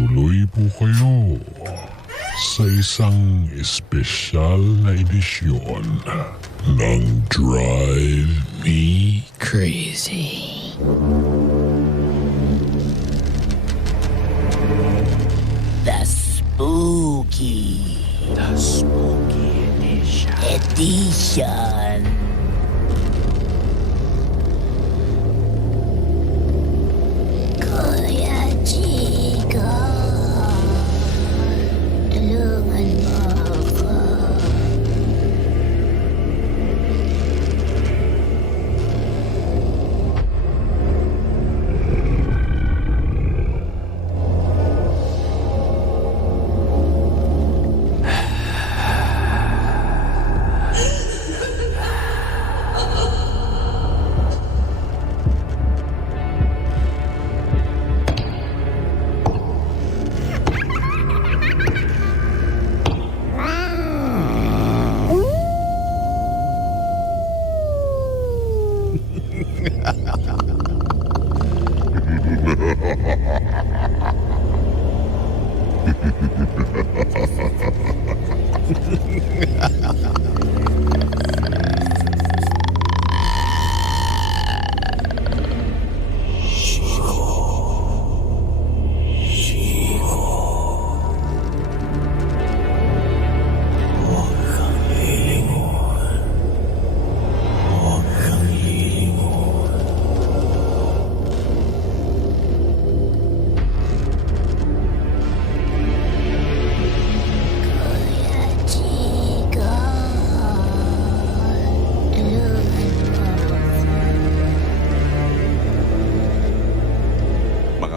tuloy po kayo sa isang espesyal na edisyon ng Drive Me Crazy. The Spooky Edition. Kuya Chico, tulungan mo ako.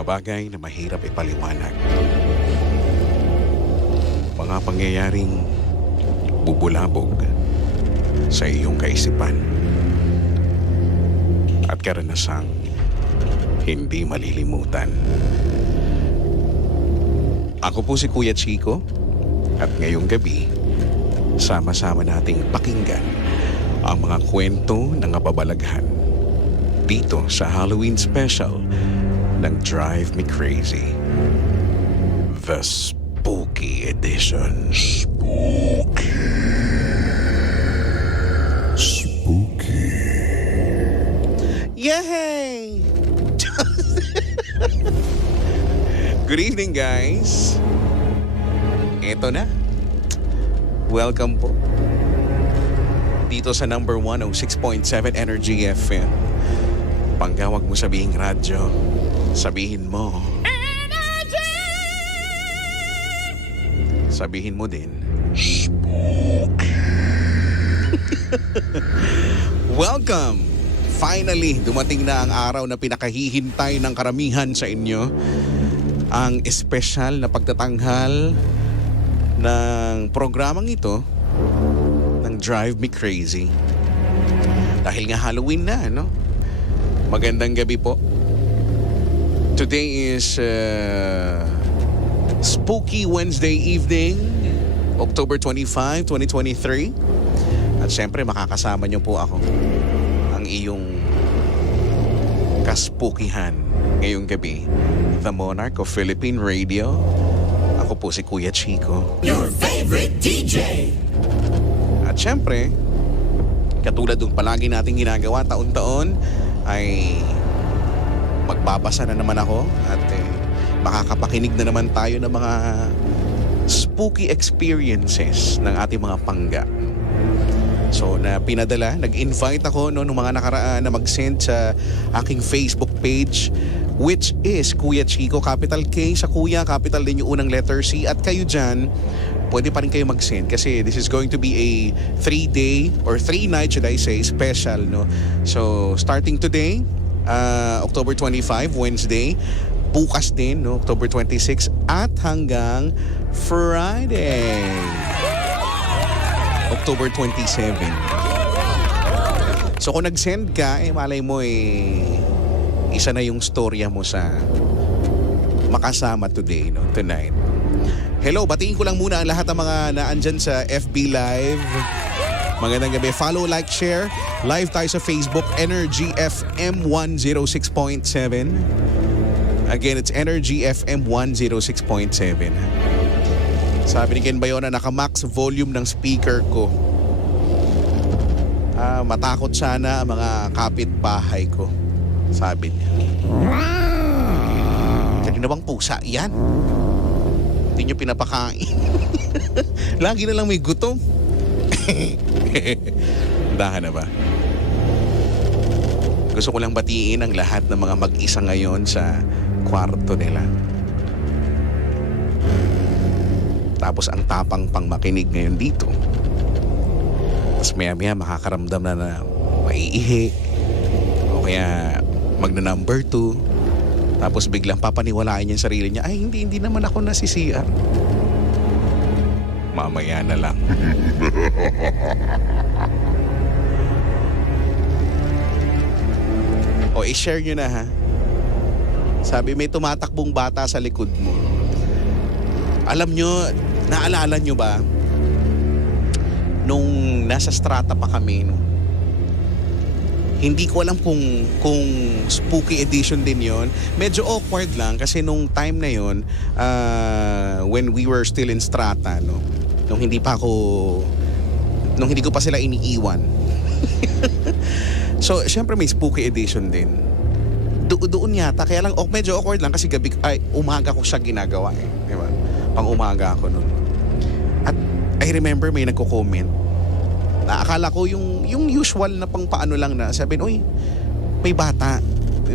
Bagay na mahirap ipaliwanag. Mga pangyayaring bubulabog sa iyong kaisipan at karanasang hindi malilimutan. Ako po si Kuya Chico at ngayong gabi, sama-sama nating pakinggan ang mga kwento ng kababalaghan dito sa Halloween special ng Drive Me Crazy, The Spooky Edition. Spooky. Yay! Good evening, guys. Eto na. Welcome po dito sa number 106.7 Energy FM. Panggawag mo sabihing radyo, sabihin mo Energy! Sabihin mo din Spooky. Welcome! Finally, dumating na ang araw na pinakahihintay ng karamihan sa inyo. Ang espesyal na pagtatanghal ng programang ito ng Drive Me Crazy. Dahil nga Halloween na, no? Magandang gabi po. Today is Spooky Wednesday evening, October 25, 2023. At syempre makakasama niyo po ako, ang iyong kaspukihan ngayong gabi, the Monarch of Philippine Radio. Ako po si Kuya Chico, Your favorite DJ. At syempre, katulad ng palagi nating ginagawa taon-taon, ay magbabasa na naman ako at makakapakinig na naman tayo ng mga spooky experiences ng ating mga pangga. So na pinadala, nag-invite ako nung mga nakaraan na mag-send sa aking Facebook page, which is Kuya Chico, capital K sa Kuya, capital din yung unang letter C. At kayo dyan, pwede pa rin kayo mag-send kasi this is going to be a 3-day or 3-night, should I say, special, no? So starting today, October 25, Wednesday, bukas din, no, October 26, at hanggang Friday, October 27. So kung nag-send ka, malay mo isa na yung storya mo sa makasama today, no, tonight. Hello, batiin ko lang muna ang lahat ng mga naandyan sa FB Live. Magandang gabi. Follow, like, share. Live tayo sa Facebook, Energy FM 106.7. Again, it's Energy FM 106.7. Sabi ni Ken Bayona, naka-max volume ng speaker ko. Matakot sana ang mga kapitbahay ko. Sabi niya. Kanina bang pusa yan? Hindi nyo pinapakain. Lagi na lang may gutom. Dahan na ba? Gusto ko lang batiin ang lahat ng mga mag-isa ngayon sa kwarto nila. Tapos ang tapang pang makinig ngayon dito. Tapos maya-maya makakaramdam na maiihi. O kaya magna-number 2. Tapos biglang papaniwalaan niya yung sarili niya, ay hindi naman ako nasisiyan. Mamaya na lang. O i-share nyo na ha. Sabi may tumatakbong bata sa likod mo. Alam nyo, naalala nyo ba? Nung nasa strata pa kami, no? Hindi ko alam kung spooky edition din yon. Medyo awkward lang kasi nung time na yon, when we were still in strata, no? Nung hindi ko pa sila iniiwan. So, syempre may spooky edition din. Doon yata, kaya lang medyo awkward lang kasi umaga ko siya ginagawa eh. Diba? Pang umaga ako nun. At I remember may nagko-comment. Akala ko yung usual na pang paano lang na sabihin, uy, may bata.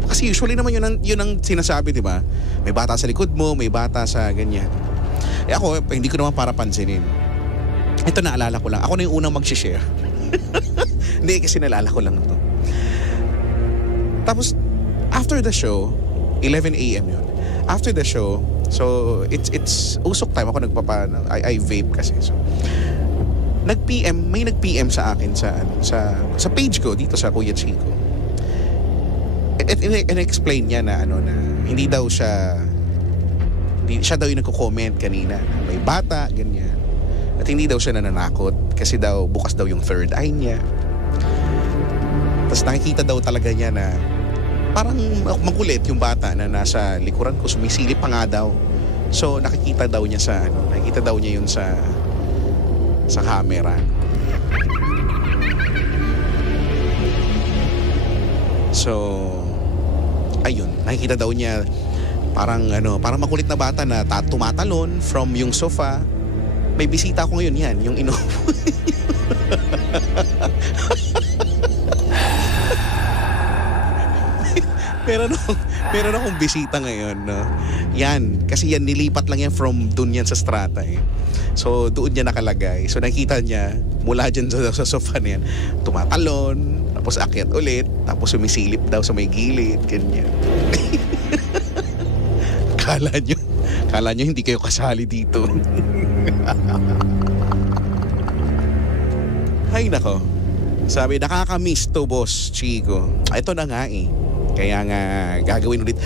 Kasi usually naman yun ang sinasabi, di ba? May bata sa likod mo, may bata sa ganyan. Eh ako, hindi ko naman para pansinin. Ito naalala ko lang. Ako na yung unang mag-share. Hindi, kasi naalala ko lang ito. Tapos, after the show, 11 a.m. yun. After the show, so it's usok time. Ako I vape kasi. So, may nag-PM sa akin sa page ko dito sa Kuya Chico. And-explain niya na na hindi siya daw yung nagko-comment kanina. May bata, ganyan. At hindi daw siya nananakot kasi daw bukas daw yung third eye niya. Tapos nakikita daw talaga niya na parang makulit yung bata na nasa likuran ko, sumisilip pa nga daw. So nakikita daw niya yun sa camera. So ayun, nakikita daw niya parang makulit na bata na tumatalon from yung sofa. May bisita ko ngayon yan, yung Meron akong bisita ngayon, no? Yan, kasi yan nilipat lang yan from dun yan sa strata eh. So doon niya nakalagay. So nakita niya mula dyan sa sofa niyan, tumatalon, tapos akyat ulit, tapos sumisilip daw sa may gilid, ganyan. Kala nyo hindi kayo kasali dito. Hay nako. Sabi, nakakamiss to, Boss Chico. Ito na nga eh. Kaya nga gagawin ulit.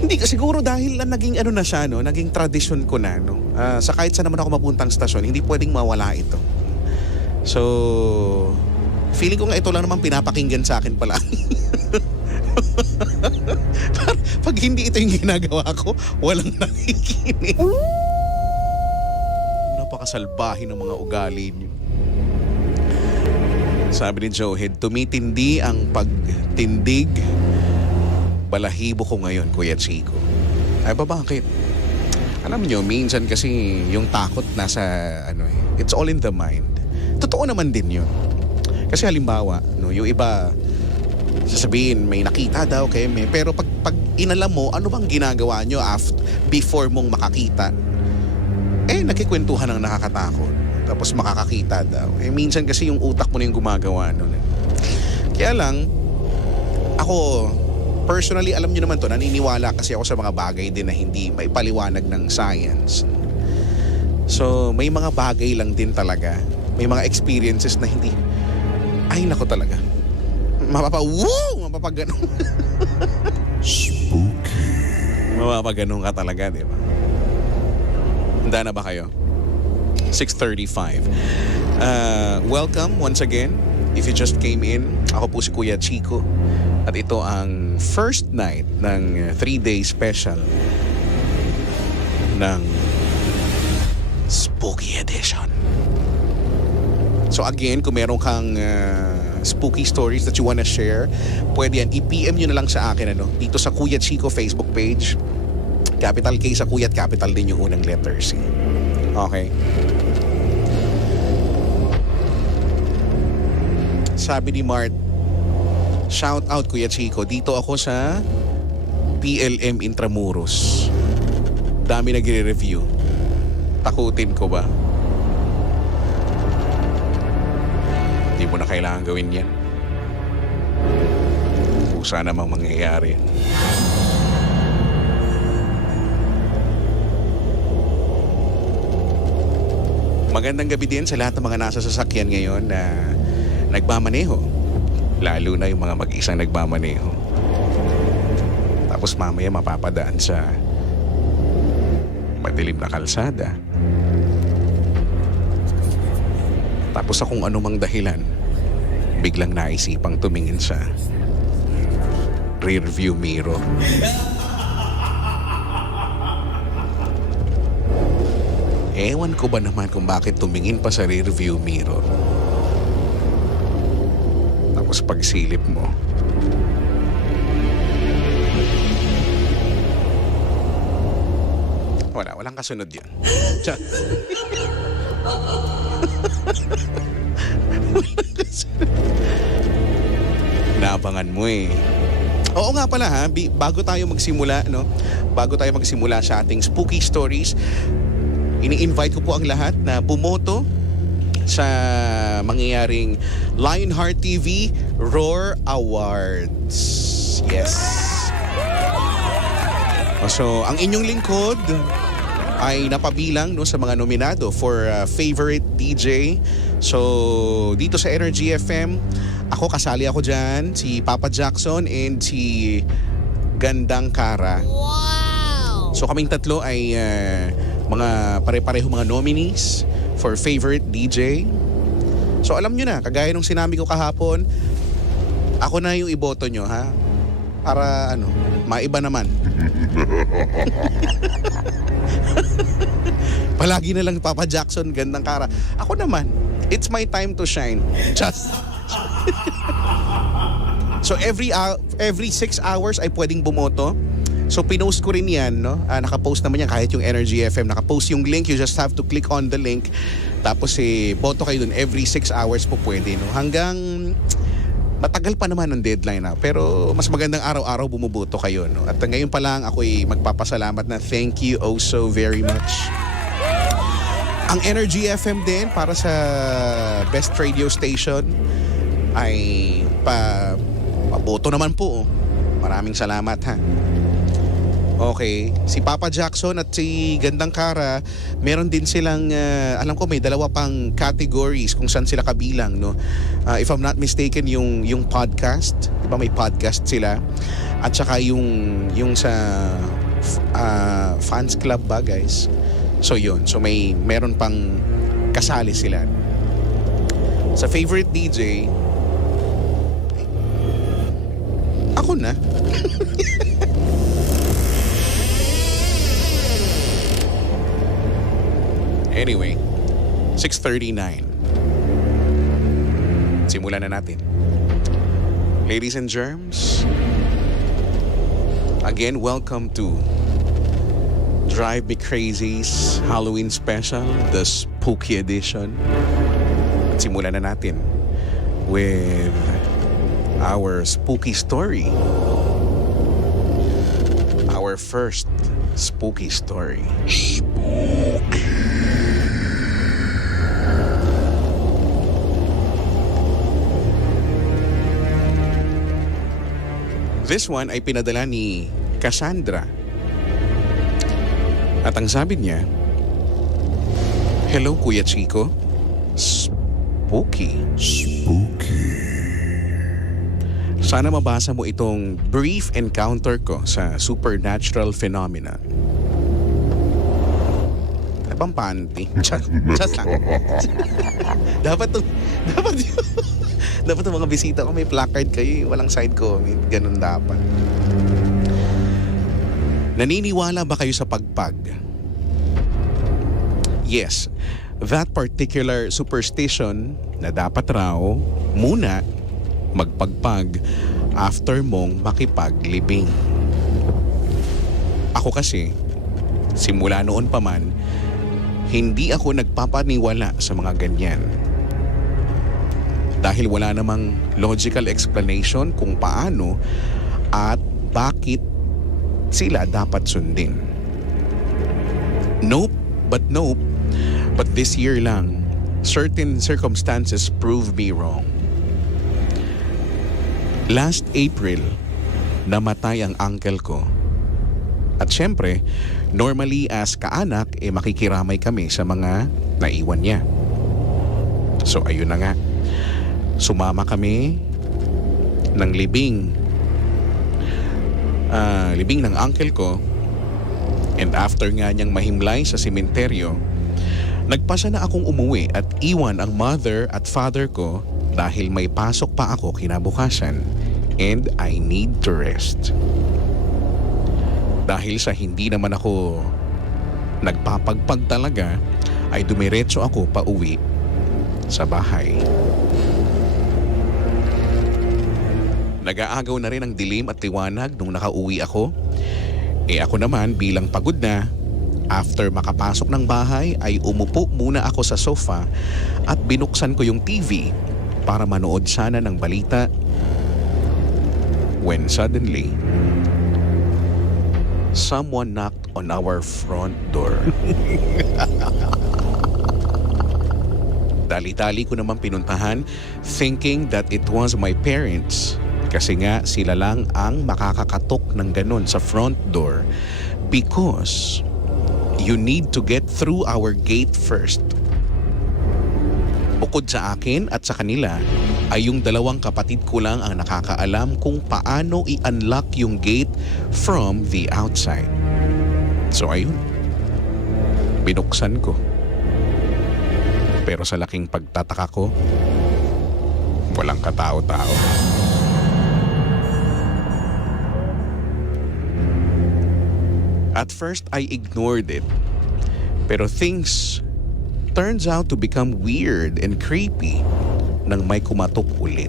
Hindi siguro dahil naging na siya, no? Naging tradisyon ko na, no? Sa kahit saan naman ako mapuntang stasyon, hindi pwedeng mawala ito. So, feeling ko nga ito lang naman pinapakinggan sa akin pala. Pag hindi ito yung ginagawa ko, walang nakikinig. Napakasalbahin ng mga ugali niyo. Sabi ni Joehead, tumitindi ang pagtindig. Balahibo ko ngayon, Kuya Chico. Ay ba bakit? Alam nyo, minsan kasi yung takot nasa it's all in the mind. Totoo naman din yun. Kasi halimbawa, no, yung iba sasabihin may nakita daw pero pag inalam mo ano bang ginagawa nyo before mong makakita, nakikwentuhan ng nakakatakot. Tapos makakakita daw. Minsan kasi yung utak mo na yung gumagawa nun. Kaya lang, ako, personally, alam nyo naman to, naniniwala kasi ako sa mga bagay din na hindi may paliwanag ng science. So, may mga bagay lang din talaga. May mga experiences na hindi, ay nako talaga. Mapapaganon. Spooky. Mapapaganon ka talaga, di ba? Handa na ba kayo? 6:35. Welcome once again if you just came in, ako po si Kuya Chico. At ito ang first night ng 3-day special ng Spooky Edition. So again, kung meron kang spooky stories that you wanna share, pwede yan, i-PM nyo na lang sa akin dito sa Kuya Chico Facebook page. Capital K sa Kuya at capital din yung unang letters. Okay? Sabi ni Mart, shout out Kuya Chico, dito ako sa PLM Intramuros. Dami nagre-review. Takutin ko ba? Hindi mo na kailangan gawin yan. Kusa namang mangyayari. Magandang gabi din sa lahat ng mga nasa sasakyan ngayon na nagmamaneho. Lalo na yung mga mag-isang nagmamaneho. Tapos mamaya mapapadaan sa madilim na kalsada. Tapos sa kung anumang dahilan, biglang naisipang tumingin sa rear view mirror. Ewan ko ba naman kung bakit tumingin pa sa rear view mirror. Tapos pagsilip mo, walang kasunod yun. Naabangan mo eh. Oo nga pala ha, bago tayo magsimula sa ating spooky stories, ini-invite ko po ang lahat na bumoto sa mangyayaring Lionheart TV Roar Awards. Yes. So, ang inyong lingkod ay napabilang sa mga nominado for favorite DJ. So, dito sa Energy FM, kasali ako dyan, si Papa Jackson and si Gandang Kara. Wow! So, kaming tatlo ay mga pare-pareho mga nominees for favorite DJ. So alam nyo na, kagaya nung sinabi ko kahapon, ako na yung iboto nyo ha. Para maiba naman. Palagi na lang Papa Jackson, Gandang Kara. Ako naman, it's my time to shine. Just So every 6 hours ay pwedeng bumoto. So pinost ko rin yan, nakapost naman yan kahit yung Energy FM. Nakapost yung link, you just have to click on the link. Tapos boto kayo dun every 6 hours po pwede. Hanggang matagal pa naman ang deadline pero mas magandang araw-araw bumuboto kayo. At ngayon pa lang ako'y magpapasalamat na thank you oh so very much. Ang Energy FM din para sa best radio station ay paboto naman po. Maraming salamat ha. Okay, si Papa Jackson at si Gandang Kara, meron din silang, alam ko may dalawa pang categories kung saan sila kabilang, if I'm not mistaken, yung podcast, di ba may podcast sila, at saka yung sa fans club ba guys? So yun, so meron pang kasali sila. Sa favorite DJ, ako na. Anyway, 6:39. Simulan na natin. Ladies and germs, again, welcome to Drive Me Crazy's Halloween Special, the Spooky Edition. At simulan na natin with our spooky story. Our first spooky story. This one ay pinadala ni Cassandra. At ang sabi niya, hello Kuya Chico. Spooky. Sana mabasa mo itong brief encounter ko sa supernatural phenomena. Ano bang panty? Just lang. dapat Dapat ang mga bisita ko may placard kayo, walang side comment. Ganun dapat. Naniniwala ba kayo sa pagpag? Yes. That particular superstition na dapat raw muna magpagpag after mong makipaglibing. Ako kasi, simula noon pa man, hindi ako nagpapaniwala sa mga ganyan. Dahil wala namang logical explanation kung paano at bakit sila dapat sundin. Nope. But this year lang, certain circumstances prove me wrong. Last April, namatay ang uncle ko. At syempre, normally as kaanak, makikiramay kami sa mga naiwan niya. So ayun na nga. Sumama kami ng libing ng uncle ko. And after nga niyang mahimlay sa sementeryo, nagpasa na akong umuwi at iwan ang mother at father ko dahil may pasok pa ako kinabukasan and I need to rest. Dahil sa hindi naman ako nagpapagpag talaga, ay dumiretso ako pa uwi sa bahay. Nag-aagaw na rin ang dilim at liwanag nung nakauwi ako. Ako naman bilang pagod na, after makapasok ng bahay ay umupo muna ako sa sofa at binuksan ko yung TV para manood sana ng balita. When suddenly, someone knocked on our front door. Dali-dali ko naman pinuntahan thinking that it was my parents. Kasi nga sila lang ang makakakatok ng ganun sa front door because you need to get through our gate first. Bukod sa akin at sa kanila, ay yung dalawang kapatid ko lang ang nakakaalam kung paano i-unlock yung gate from the outside. So ayun, binuksan ko. Pero sa laking pagtataka ko, walang katao-tao. At first, I ignored it. Pero things turns out to become weird and creepy nang may kumatok ulit.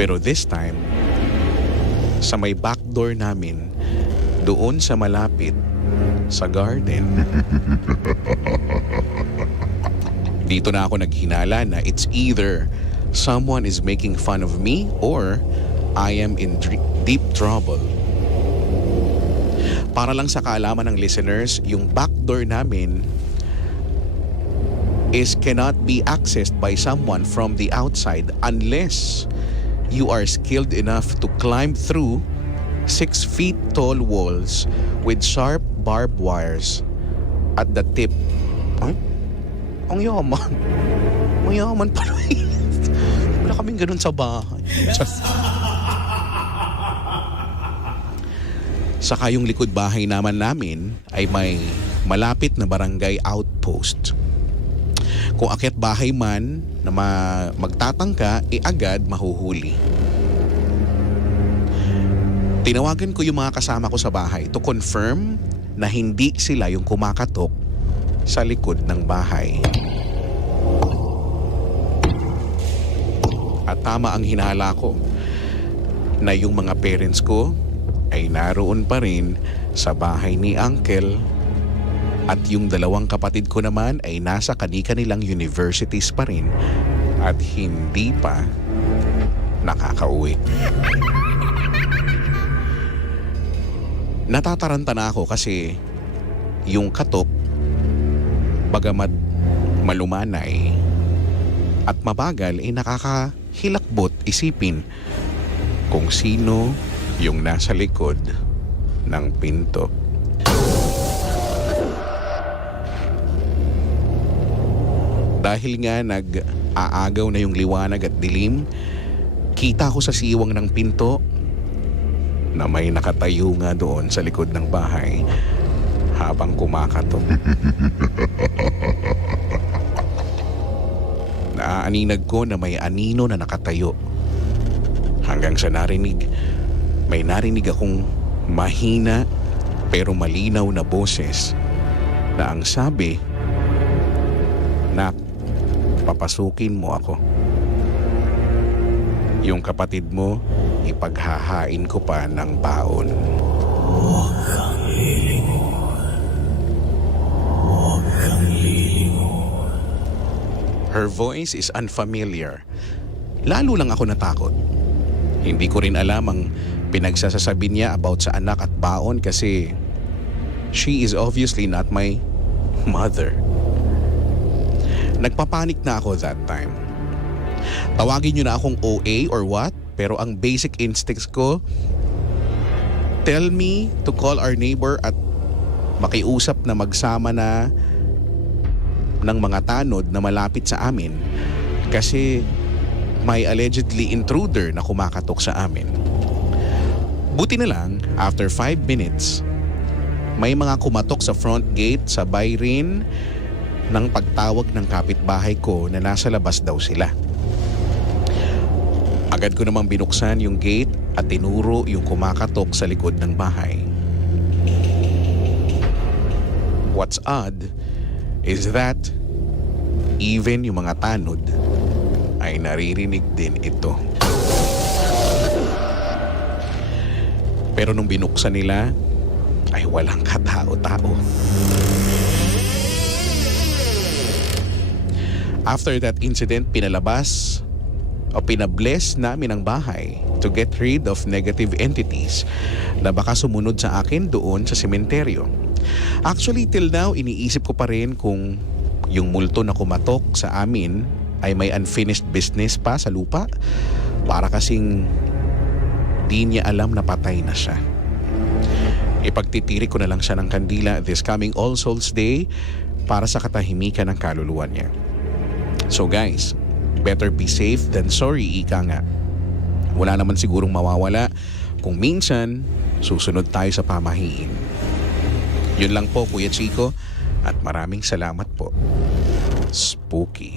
Pero this time, sa may back door namin, doon sa malapit sa garden. Dito na ako naghinala na it's either someone is making fun of me or I am in deep trouble. Para lang sa kaalaman ng listeners, yung back door namin cannot be accessed by someone from the outside unless you are skilled enough to climb through 6 feet tall walls with sharp barbed wires at the tip. Ay? Ang yaman. Mayaman pala. Wala kaming ganun sa bahay. Saka yung likod bahay namin ay may malapit na barangay outpost. Kung akyat bahay man na magtatangka, agad mahuhuli. Tinawagan ko yung mga kasama ko sa bahay to confirm na hindi sila yung kumakatok sa likod ng bahay. At tama ang hinala ko na yung mga parents ko ay naroon pa rin sa bahay ni Uncle at yung dalawang kapatid ko naman ay nasa kani-kanilang universities pa rin at hindi pa nakakauwi. Natataranta na ako kasi yung katok, bagamat malumanay at mabagal ay nakakahilakbot isipin kung sino yung nasa likod ng pinto. Dahil nga nag-aagaw na yung liwanag at dilim, kita ko sa siwang ng pinto na may nakatayo nga doon sa likod ng bahay habang kumakatok. Naaaninag ko na may anino na nakatayo. Hanggang sa may narinig akong mahina pero malinaw na boses na ang sabi, "Nak, papasukin mo ako. Yung kapatid mo, ipaghahain ko pa ng baon." Her voice is unfamiliar. Lalo lang ako natakot. Hindi ko rin alam ang pinagsasasabi niya about sa anak at baon kasi she is obviously not my mother. Nagpapanik na ako that time. Tawagin niyo na akong OA or what, pero ang basic instincts ko, tell me to call our neighbor at makiusap na magsama na ng mga tanod na malapit sa amin kasi may allegedly intruder na kumakatok sa amin. Buti na lang, after 5 minutes, may mga kumatok sa front gate, sabay rin ng pagtawag ng kapitbahay ko na nasa labas daw sila. Agad ko namang binuksan yung gate at tinuro yung kumakatok sa likod ng bahay. What's odd is that even yung mga tanod ay naririnig din ito. Pero nung binuksan nila ay walang katao-tao. After that incident, pinabless namin ang bahay to get rid of negative entities na baka sumunod sa akin doon sa sementeryo. Actually, till now, iniisip ko pa rin kung yung multo na kumatok sa amin ay may unfinished business pa sa lupa para kasing di niya alam na patay na siya. Ipagtitiri ko na lang siya ng kandila this coming All Souls Day para sa katahimikan ng kaluluwa niya. So guys, better be safe than sorry, ika nga. Wala naman sigurong mawawala kung minsan susunod tayo sa pamahiin. Yun lang po, Kuya Chico, at maraming salamat po. Spooky.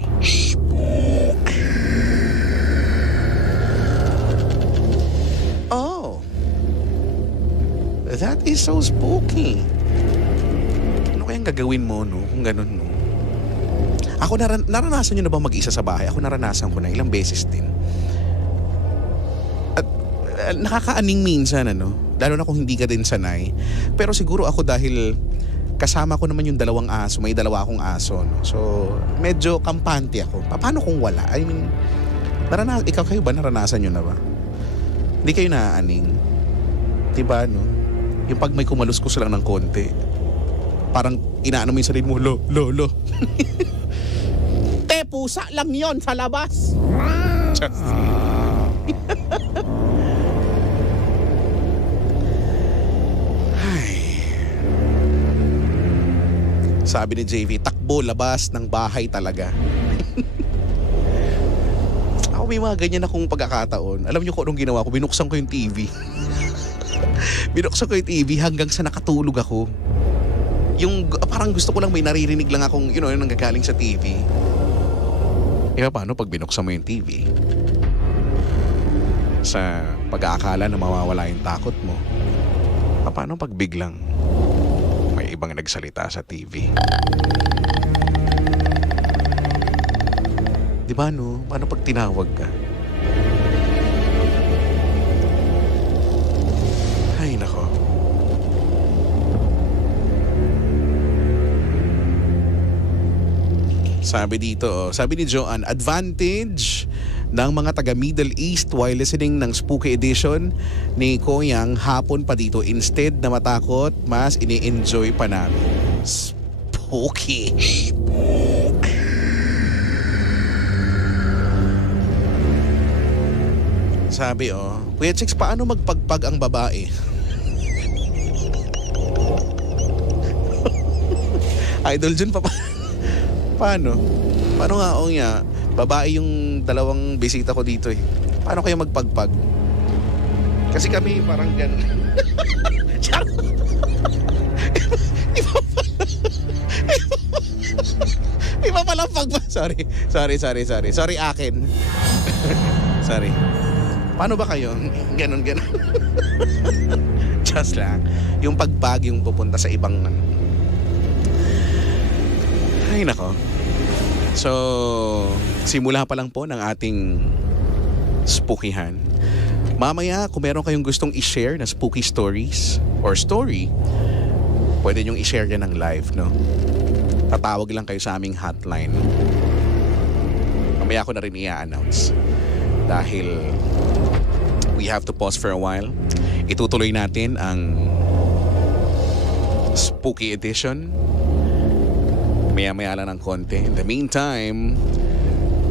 Oh, that is so spooky. Ano kayang gagawin mo, no? Kung ganun, no? Ako naranasan nyo na ba mag-isa sa bahay? Ako naranasan ko na ilang beses din. At nakakaaning minsan, ano? Lalo na kung hindi ka din sanay. Pero siguro ako dahil kasama ko naman yung dalawang aso. May dalawa akong aso, no? So, medyo kampante ako. Paano kung wala? I mean, ikaw kayo ba? Naranasan nyo na ba? Hindi kayo naaaning? Diba, no? Yung pag may kumaluskos lang ng konti, parang inaano mo yung sarili mo, lo. Te, pusa lang yon sa labas. Sabi ni JV, takbo labas ng bahay talaga. Ako may mga ganyan akong pagkakataon. Alam niyo kung anong ginawa ko? Binuksan ko yung TV. Binuksan ko yung TV hanggang sa nakatulog ako. Yung parang gusto ko lang may naririnig lang akong, yung nanggagaling sa TV. Paano pag binuksan mo yung TV? Sa pag-aakala na mawawala yung takot mo. Paano pag biglang may ibang nagsalita sa TV? Di ba, no? Paano pag tinawag ka? Ay, nako. Sabi dito, sabi ni Joanne, advantage ng mga taga Middle East while listening ng Spooky Edition ni Koyang hapon pa dito. Instead na matakot, mas ini-enjoy pa namin. Spooky. Sabi, Kuya Chicks, paano magpagpag ang babae? Idol Jun, paano? Paano nga, nga, babae yung dalawang bisita ko dito eh. Paano kayo magpagpag? Kasi kami parang ganun. Iba pala Sorry. Sorry akin. Sorry. Paano ba kayo? Ganon. Just lang. Yung pagbag yung pupunta sa ibang... Ay, nako. So, simula pa lang po ng ating spookyhan. Mamaya, kung meron kayong gustong i-share na spooky stories or story, pwede nyong i-share yan ng live, no? Tatawag lang kayo sa aming hotline. Mamaya ko na rin i-announce. Dahil we have to pause for a while. Itutuloy natin ang spooky edition. Maya-maya lang ng konti. In the meantime,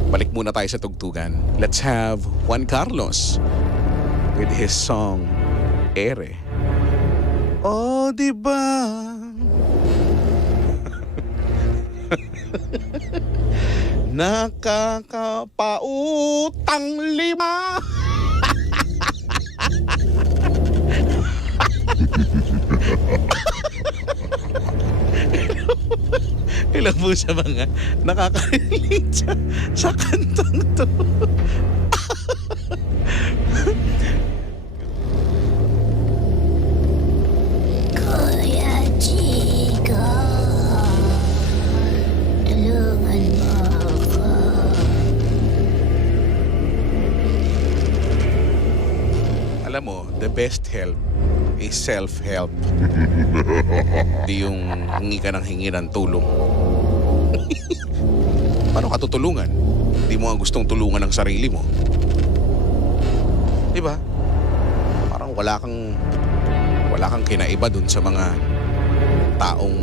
balik muna tayo sa tugtugan. Let's have Juan Carlos with his song, Ere. Oh, diba? Nakakapautang lima. Ilang po sa mga nakaka-relate sa kantang to. Kuya Chico, tulungan mo ako. Alam mo, the best help is self-help. Hindi yung hingi ka ng hingi ng tulong. Paano ka tutulungan? Hindi mo nga gustong tulungan ng sarili mo. Diba? Parang wala kang kinaiba dun sa mga taong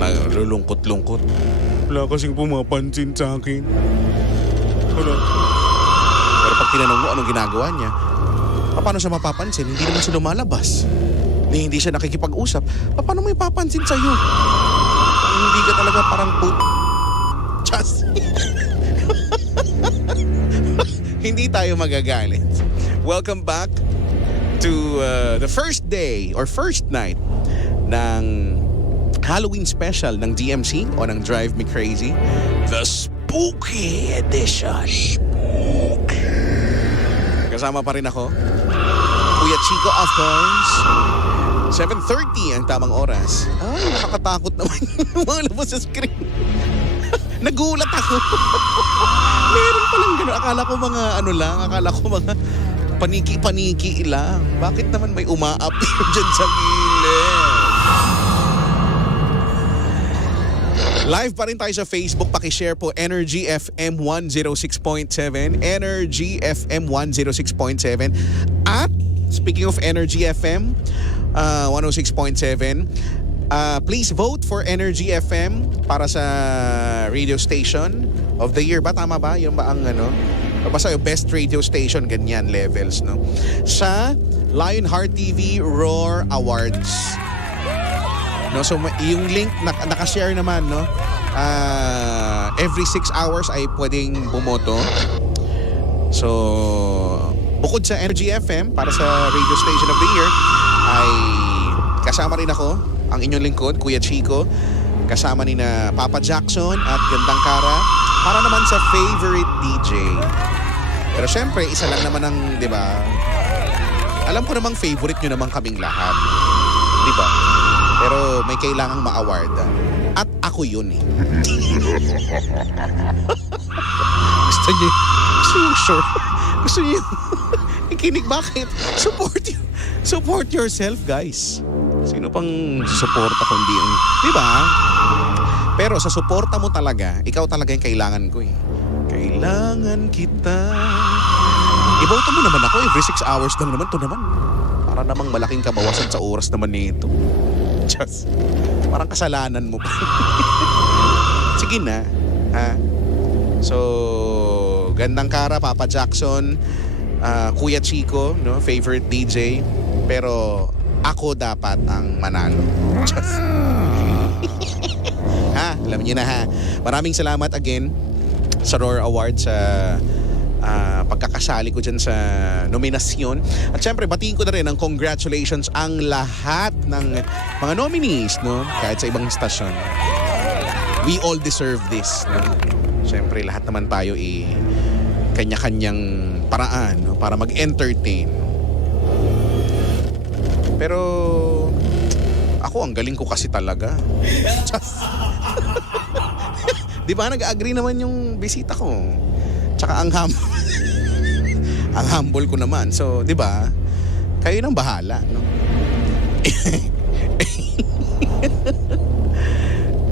nalulungkot-lungkot. Wala kasing pumapansin sa akin. Wala. Pero pag tinanong mo anong ginagawa niya, paano siya mapapansin? Hindi naman siya lumalabas. Hindi siya nakikipag-usap. Paano mo ipapansin sa'yo? Kung hindi ka talaga parang Just. Hindi tayo magagalit. Welcome back to the first day or first night ng Halloween special ng DMC o ng Drive Me Crazy. The Spooky Edition. Spooky. Kasama pa rin ako, Kuya Chico, of course. 7:30 ang tamang oras. Ay, nakakatakot naman yung mga labas sa screen. Nagulat ako. Meron palang gano'n. Akala ko mga paniki-paniki lang. Bakit naman may uma-appear dyan sa gilid? Live pa rin tayo sa Facebook. Pakishare po Energy FM 106.7. Energy FM 106.7. At speaking of Energy FM 106.7, please vote for Energy FM para sa radio station of the year ba? Tama ba? Yung ba ang basta yung best radio station, ganyan levels, no? Sa Lionheart TV Roar Awards. No, so yung link nakashare naman, no? Every 6 hours ay pwedeng bumoto. So bukod sa Energy FM para sa radio station of the year, ay kasama rin ako, ang inyong lingkod, Kuya Chico, kasama ni na Papa Jackson at Gandang Kara para naman sa favorite DJ. Pero syempre, isa lang naman ang, di ba? Alam ko namang favorite nyo naman kaming lahat. Di ba? Pero may kailangang ma-award. At ako yun eh. Gusto nyo sure. Gusto nyo ikinig, bakit? Support yourself, guys. Sino pang susuporta kundi yung, di ba? Pero sa suporta mo talaga, ikaw talaga yung kailangan ko eh. Kailangan kita. Iboto mo naman ako every 6 hours lang naman. Ito naman. Para namang malaking kabawasan sa oras naman nito. Just, parang kasalanan mo pa. Sige na. Ha? So, Gandang Kara, Papa Jackson, Kuya Chico, no, favorite DJ. Pero ako dapat ang manalo. Just. Ha, alam niyo na ha. Maraming salamat again sa Roar Awards sa pagkakasali ko dyan sa nominasyon. At syempre, batiin ko na rin ang congratulations ang lahat ng mga nominees, no? Kahit sa ibang stasyon. we all deserve this. No? Siyempre, lahat naman tayo kanya-kanyang paraan, no? Para mag-entertain. Pero ako, ang galing ko kasi talaga. Di ba, nag-agree naman yung bisita ko. Tsaka ang ang humble ko naman. So, di ba, kayo nang bahala, no?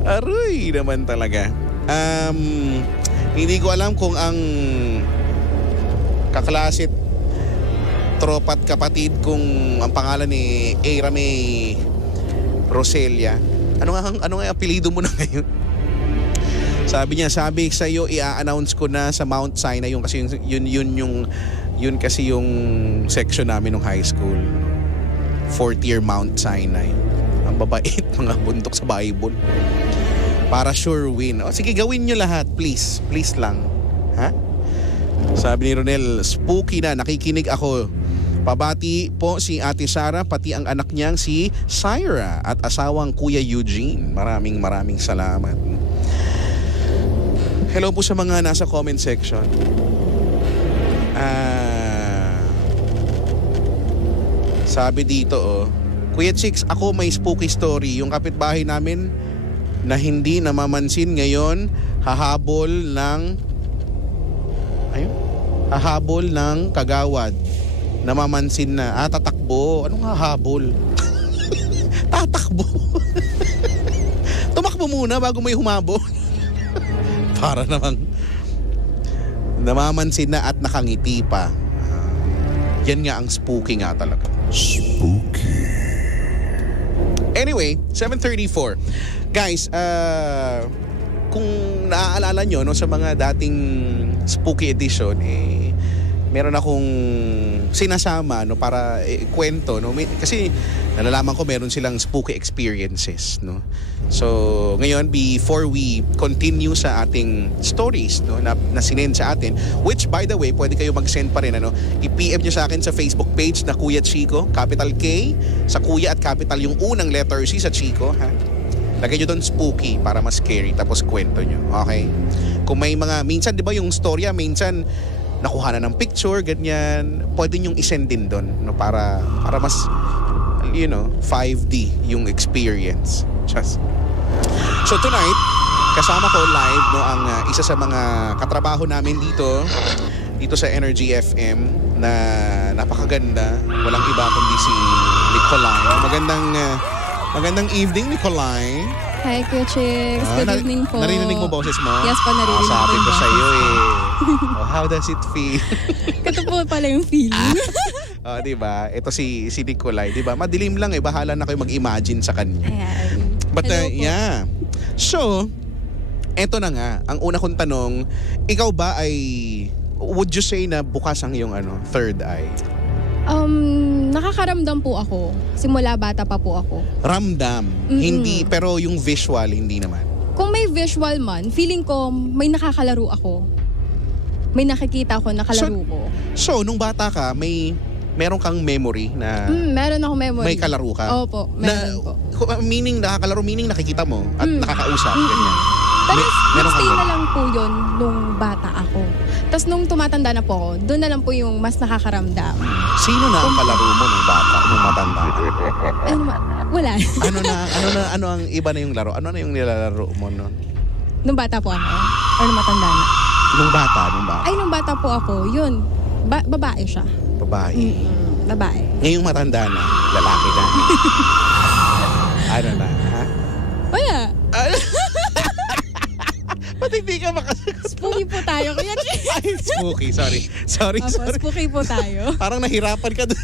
Aroy naman talaga. Hindi ko alam kung ang kaklasit, tropat kapatid kung ang pangalan ni Eira May Roselia. Ano nga apelido mo na ngayon? Sabi niya, sa iyo i-announce ko na sa Mount Sinai yung kasi yun kasi yung section namin nung high school. 4th year Mount Sinai. Ang babait, mga bundok sa Bible. Para sure win. O, sige, gawin nyo lahat, please. Please lang. Ha? Sabi ni Ronel, spooky na, nakikinig ako. Pabati po si Ate Sara, pati ang anak niyang si Syra at asawang Kuya Eugene. Maraming salamat. Hello po sa mga nasa comment section. Sabi dito, Kuya Chicks, ako may spooky story. Yung kapitbahay namin na hindi namamansin ngayon, hahabol ng kagawad. Namamansin na. Tatakbo. Anong hahabol? Tatakbo. Tumakbo muna bago may humabol. Para namang namamansin na at nakangiti pa. Yan nga ang spooky nga talaga. Spooky. Anyway, 7:34. Guys, kung naaalala nyo no, sa mga dating spooky edition, meron akong sinasama no, para kwento. No? Kasi nalalaman ko meron silang spooky experiences. No? So, ngayon, before we continue sa ating stories no, na sinend sa atin, which by the way, pwede kayo mag-send pa rin. I-PM nyo sa akin sa Facebook page na Kuya Chico, capital K sa Kuya at capital yung unang letter C sa Chico. Ha? Lagay nyo doon spooky para mas scary, tapos kwento nyo. Okay? Kung may mga, minsan di ba yung storya, minsan nakuha na ng picture, ganyan, pwede nyong isend din doon no, para mas 5D yung experience. So tonight, kasama ko live no, ang isa sa mga katrabaho namin dito sa Energy FM na napakaganda. Walang iba kundi si Nicolay. Magandang evening, Nicolay. Hi, Kuya Chicks. Good evening po. Narinig mo boses mo? Yes po, narinig ko. Sabi ko sa iyo how does it feel? Kato po pala yung feeling. Diba? Ito si Nicolay, diba? Madilim lang bahala na kayo mag-imagine sa kanya. Ayan. But Hello po. yeah. So, eto na nga, ang una kong tanong, ikaw ba would you say na bukas ang iyong third eye? Nakakaramdam po ako. Simula bata pa po ako. Ramdam. Hindi, pero yung visual, hindi naman. Kung may visual man, feeling ko may nakakalaro ako. May nakikita ko, nakalaro ko. So, nung bata ka, meron kang memory na Meron ako memory. may kalaro ka? Opo, meron po. Meaning nakakalaro, meaning nakikita mo at nakakausap, ganyan. Pero Meron stay kang na lang po yun nung bata ako. Tapos nung tumatanda na po ako, doon na lang po yung mas nakakaramdam. Sino na ang kalaro mo nung bata, nung matanda? Wala. Ano ang iba na yung laro? Ano na yung nilalaro mo noon? Nung bata po ako? Or nung matanda na? Nung bata. Ay, nung bata po ako, yun. Babae siya. Babae. Babae. Ngayong matanda na, lalaki na. Ano na, ha? Wala. Ba't hindi ka makasagot? Spooky po tayo. Kuya Chicks. Ay, spooky. Sorry. Opo, spooky po tayo. Parang nahirapan ka doon.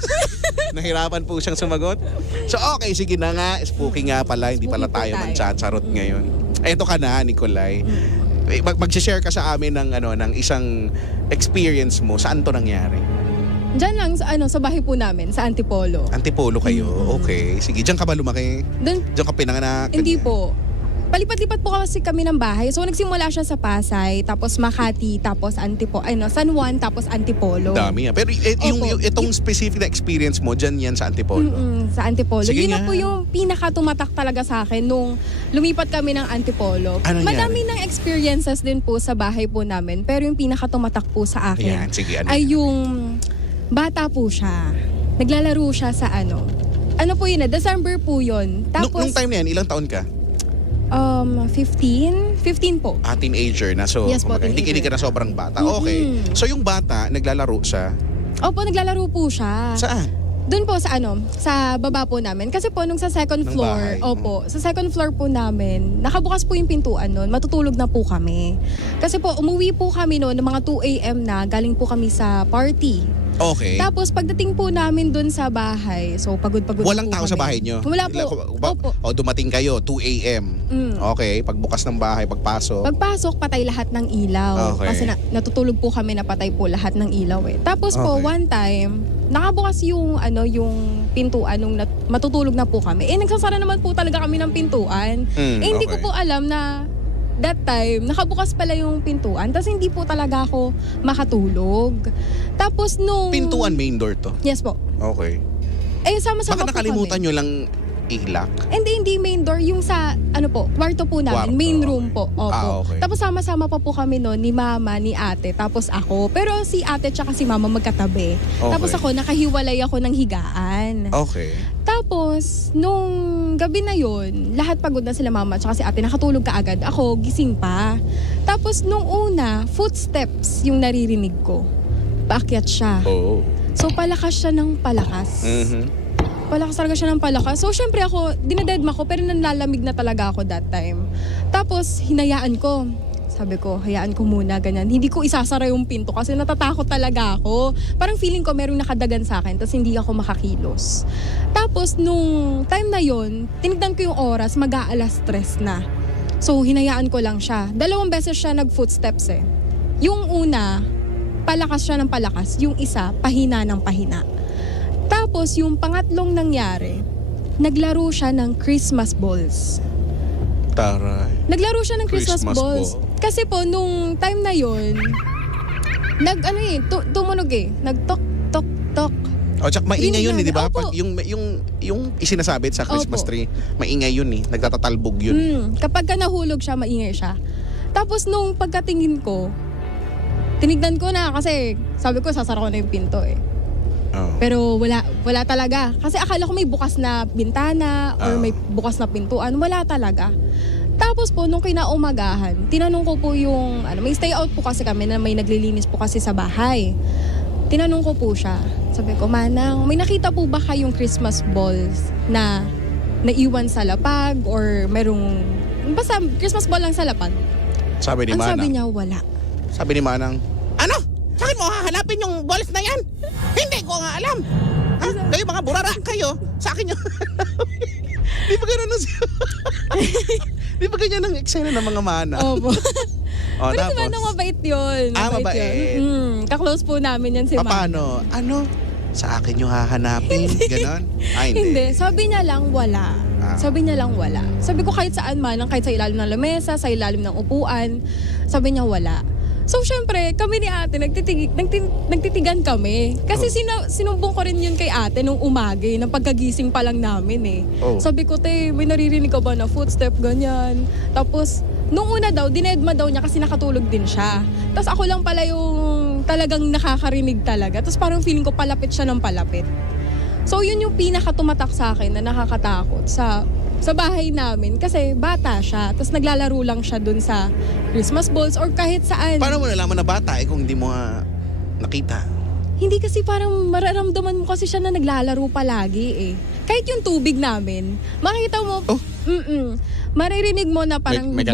Nahirapan po siyang sumagot. So, okay. Sige na nga. Spooky nga pala. Hindi pala Spooky po tayo tayo. man-chat-charot ngayon. Eto ka na, Nicolay. Mag-share ka sa amin ng isang experience mo. Saan to nangyari? Diyan lang sa bahay po namin, sa Antipolo. Antipolo kayo. Okay. Sige. Diyan ka ba lumaki? Doon, Diyan ka pinanganak? hindi po. palipat-lipat po kasi kami ng bahay. So nagsimula siya sa Pasay, tapos Makati, tapos San Juan, tapos Antipolo. Dami Pero Opo. itong specific na experience mo, dyan yan sa Antipolo. Sa Antipolo. Sige Yun nga. na po yung pinaka-tumatak talaga sa akin nung lumipat kami ng Antipolo. Ano Madami ng experiences din po sa bahay po namin, pero yung pinaka-tumatak po sa akin Ayan, sige. Ano? ay yung bata po siya. Naglalaro siya sa ano po yun December po yun. Tapos, Nung time na yan, ilang taon ka? 15 po. Teenager na. So, Yes po, hindi teenager. ka na sobrang bata. Okay. So, yung bata, naglalaro siya. Opo, naglalaro po siya. Saan? Doon po sa baba po namin. Kasi po nung sa second Ng floor, bahay. sa second floor po namin, nakabukas po yung pintuan noon, matutulog na po kami. Kasi po, umuwi po kami noon ng mga 2 a.m. na, galing po kami sa party. Okay. Tapos pagdating po namin doon sa bahay, so pagod-pagod Walang po tao kami. sa bahay nyo? Wala po. Opo. O, dumating kayo, 2 a.m. Okay, pagbukas ng bahay, pagpasok. Pagpasok, patay lahat ng ilaw. Okay. Kasi natutulog po kami na patay po lahat ng ilaw eh. Tapos po, Okay. one time, nakabukas yung pintuan nung matutulog na po kami. Nagsasara naman po talaga kami ng pintuan. Hindi ko okay. po alam na that time, nakabukas pala yung pintuan. Tapos hindi po talaga ako makatulog. Tapos nung... Pintuan, main door to. Yes po. Okay. Sama-sama Baka po nakalimutan kami. nyo lang i-lock. Hindi main door. Yung sa, kwarto po namin. Kwarto, Main okay. room po. Opo. Okay. Tapos sama-sama pa po kami noon ni mama, ni ate, tapos ako. Pero si ate tsaka si mama magkatabi. Okay. Tapos ako, nakahiwalay ako ng higaan. Okay. Tapos, nung gabi na yon, lahat pagod na sila mama tsaka si ate, nakatulog ka agad. Ako, gising pa. Tapos nung una, footsteps yung naririnig ko. Paakyat siya. Oh. So palakas siya ng palakas. Mhm. Palakas talaga siya ng palakas. So, syempre ako, dinadedma ko, pero nanlalamig na talaga ako that time. Tapos, hinayaan ko. Sabi ko, hayaan ko muna, ganyan. Hindi ko isasara yung pinto kasi natatakot talaga ako. Parang feeling ko merong nakadagan sa akin, tapos hindi ako makakilos. Tapos, nung time na yon, tinignan ko yung oras, mag-aalas 3 na. So, hinayaan ko lang siya. 2 beses siya nag-footsteps eh. Yung una, palakas siya ng palakas. Yung isa, pahina ng pahina. Tapos, yung pangatlong nangyari, naglaro siya ng Christmas balls. Taray. Naglaro siya ng Christmas, Christmas balls. ball. Kasi po, nung time na yon, tumunog eh. Nag-tok-tok-tok. O, tsaka maingay yun, Rinig di ba? namin. Pag yung isinasabit sa Christmas Opo. tree, maingay yun eh. Nagtatatalbog yun. Kapag ka nahulog siya, maingay siya. Tapos, nung pagkatingin ko, tinignan ko na kasi sabi ko, sasara ko na yung pinto eh. Oh. Pero wala talaga. Kasi akala ko may bukas na bintana or may bukas na pintuan. Wala talaga. Tapos po, nung kinaumagahan, tinanong ko po yung, may stay out po kasi kami na may naglilinis po kasi sa bahay. Tinanong ko po siya. Sabi ko, Manang, may nakita po ba kayong Christmas balls na naiwan sa lapag or merong, basta Christmas ball lang sa lapag? Sabi ni Ang Manang. sabi niya, wala. Sabi ni Manang, ano? Bakit mo hahanapin yung balls na yan? Hindi ko nga alam. Ha? Kayo mga burara kayo. Sa akin yung... Di ba ganun ang... Di ba ganyan ang eksena ng mga mana? Opo. O, Pero si Manang mabait yun. mabait. Yun. Kaklose po namin yan si Manang. Paano? Ano? Sa akin yung hahanapin? Ganon? Ay, Hindi. Sabi niya lang wala. Sabi niya lang wala. Sabi ko kahit saan man, kahit sa ilalim ng lamesa, sa ilalim ng upuan, sabi niya wala. So, syempre, kami ni ate, nagtitigan kami. Kasi sinumbong ko rin yun kay ate nung umagay, ng pagkagising pa lang namin eh. Oh. Sabi ko, te, may naririnig ka ba na footstep, ganyan. Tapos, nung una daw, dinedma daw niya kasi nakatulog din siya. Tapos ako lang pala yung talagang nakakarinig talaga. Tapos parang feeling ko palapit siya ng palapit. So, yun yung pinakatumatak sa akin na nakakatakot sa bahay namin kasi bata siya. Tapos naglalaro lang siya dun sa Christmas balls or kahit saan. Paano mo nalaman na bata kung hindi mo nakita? Hindi kasi parang mararamdaman mo kasi siya na naglalaro palagi eh. Kahit yung tubig namin, makikita mo, Oh. maririnig mo na parang May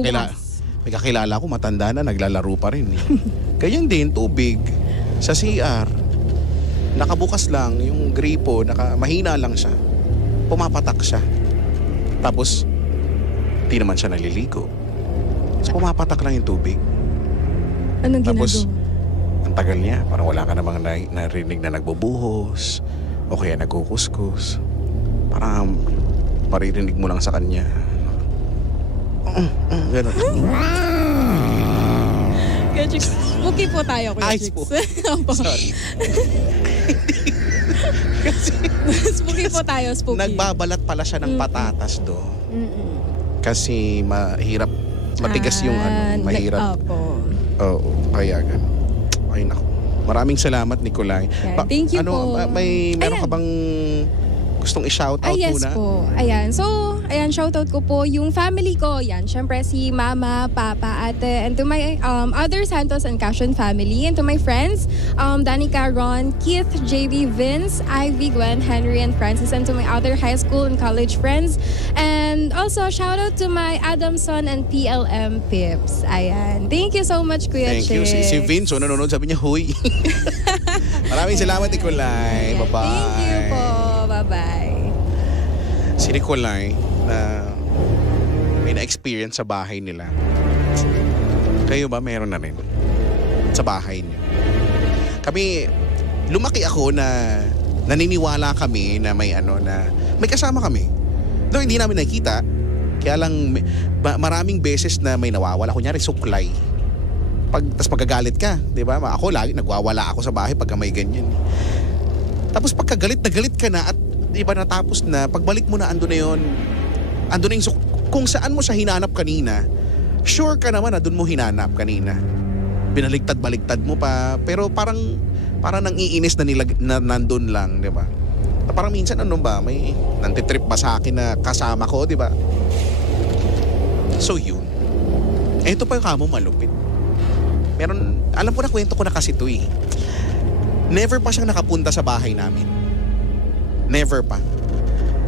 kakilala ko, matanda na, naglalaro pa rin. Ganyan din, tubig. Sa CR, nakabukas lang, yung gripo, mahina lang siya. Pumapatak siya. Tapos, di naman siya naliligo. Tapos pumapatak lang yung tubig. Anong Tapos, ginagawa? ang tagal niya, parang wala ka namang narinig na nagbubuhos o kaya nagkukuskus. Parang maririnig mo lang sa kanya. Ganun. Kuya Chicks, spooky po tayo, Kuya Ay, Chicks. spooky. Opo. Sorry. Kasi Spooky po tayo, spooky. nagbabalat pala siya ng patatas do. Mm-mm. Kasi mahirap, matigas yung mahirap. Opo. Oo, kaya ganun. Ay naku. Maraming salamat, Nicolay. Yeah, thank you po. Meron ka Ayan. bang gustong i-shoutout Yes muna? po. Ayan. So, ayan, shoutout ko po yung family ko. Yan, syempre si mama, papa, ate, and to my other Santos and Cashion family, and to my friends, Danica, Ron, Keith, JB, Vince, Ivy, Gwen, Henry, and Francis, and to my other high school and college friends. And also, shoutout to my Adamson and PLM Pips. Ayan. Thank you so much, Kuya Thank you. Si Chicks. Vince, nanonood, sabi niya, huy. Maraming salamat, Nicolay. Ayan. Bye-bye. Thank you po. Bye-bye. Si Nicolay, na may na-experience sa bahay nila. Kayo ba meron na rin sa bahay niyo? Kami, lumaki ako na naniniwala kami na may may kasama kami. Though hindi namin nakikita, kaya lang maraming beses na may nawawala. Kunyari, suklay. Tas magagalit ka, di ba? Ako lagi, nagwawala ako sa bahay pagka may ganyan. Tapos pagka galit na galit ka na at di ba natapos na, pagbalik mo na ando na yun, ando na yung kung saan mo siya hinanap kanina, sure ka naman na doon mo hinanap kanina. Binaliktad-baliktad mo pa, pero parang nang iinis na nandun lang, di ba? Parang minsan may nantitrip ba sa akin na kasama ko, di ba? So yun. Ito pa yung kamo malupit. Meron, alam ko na kwento ko na kasi ito eh. Never pa siyang nakapunta sa bahay namin. Never pa.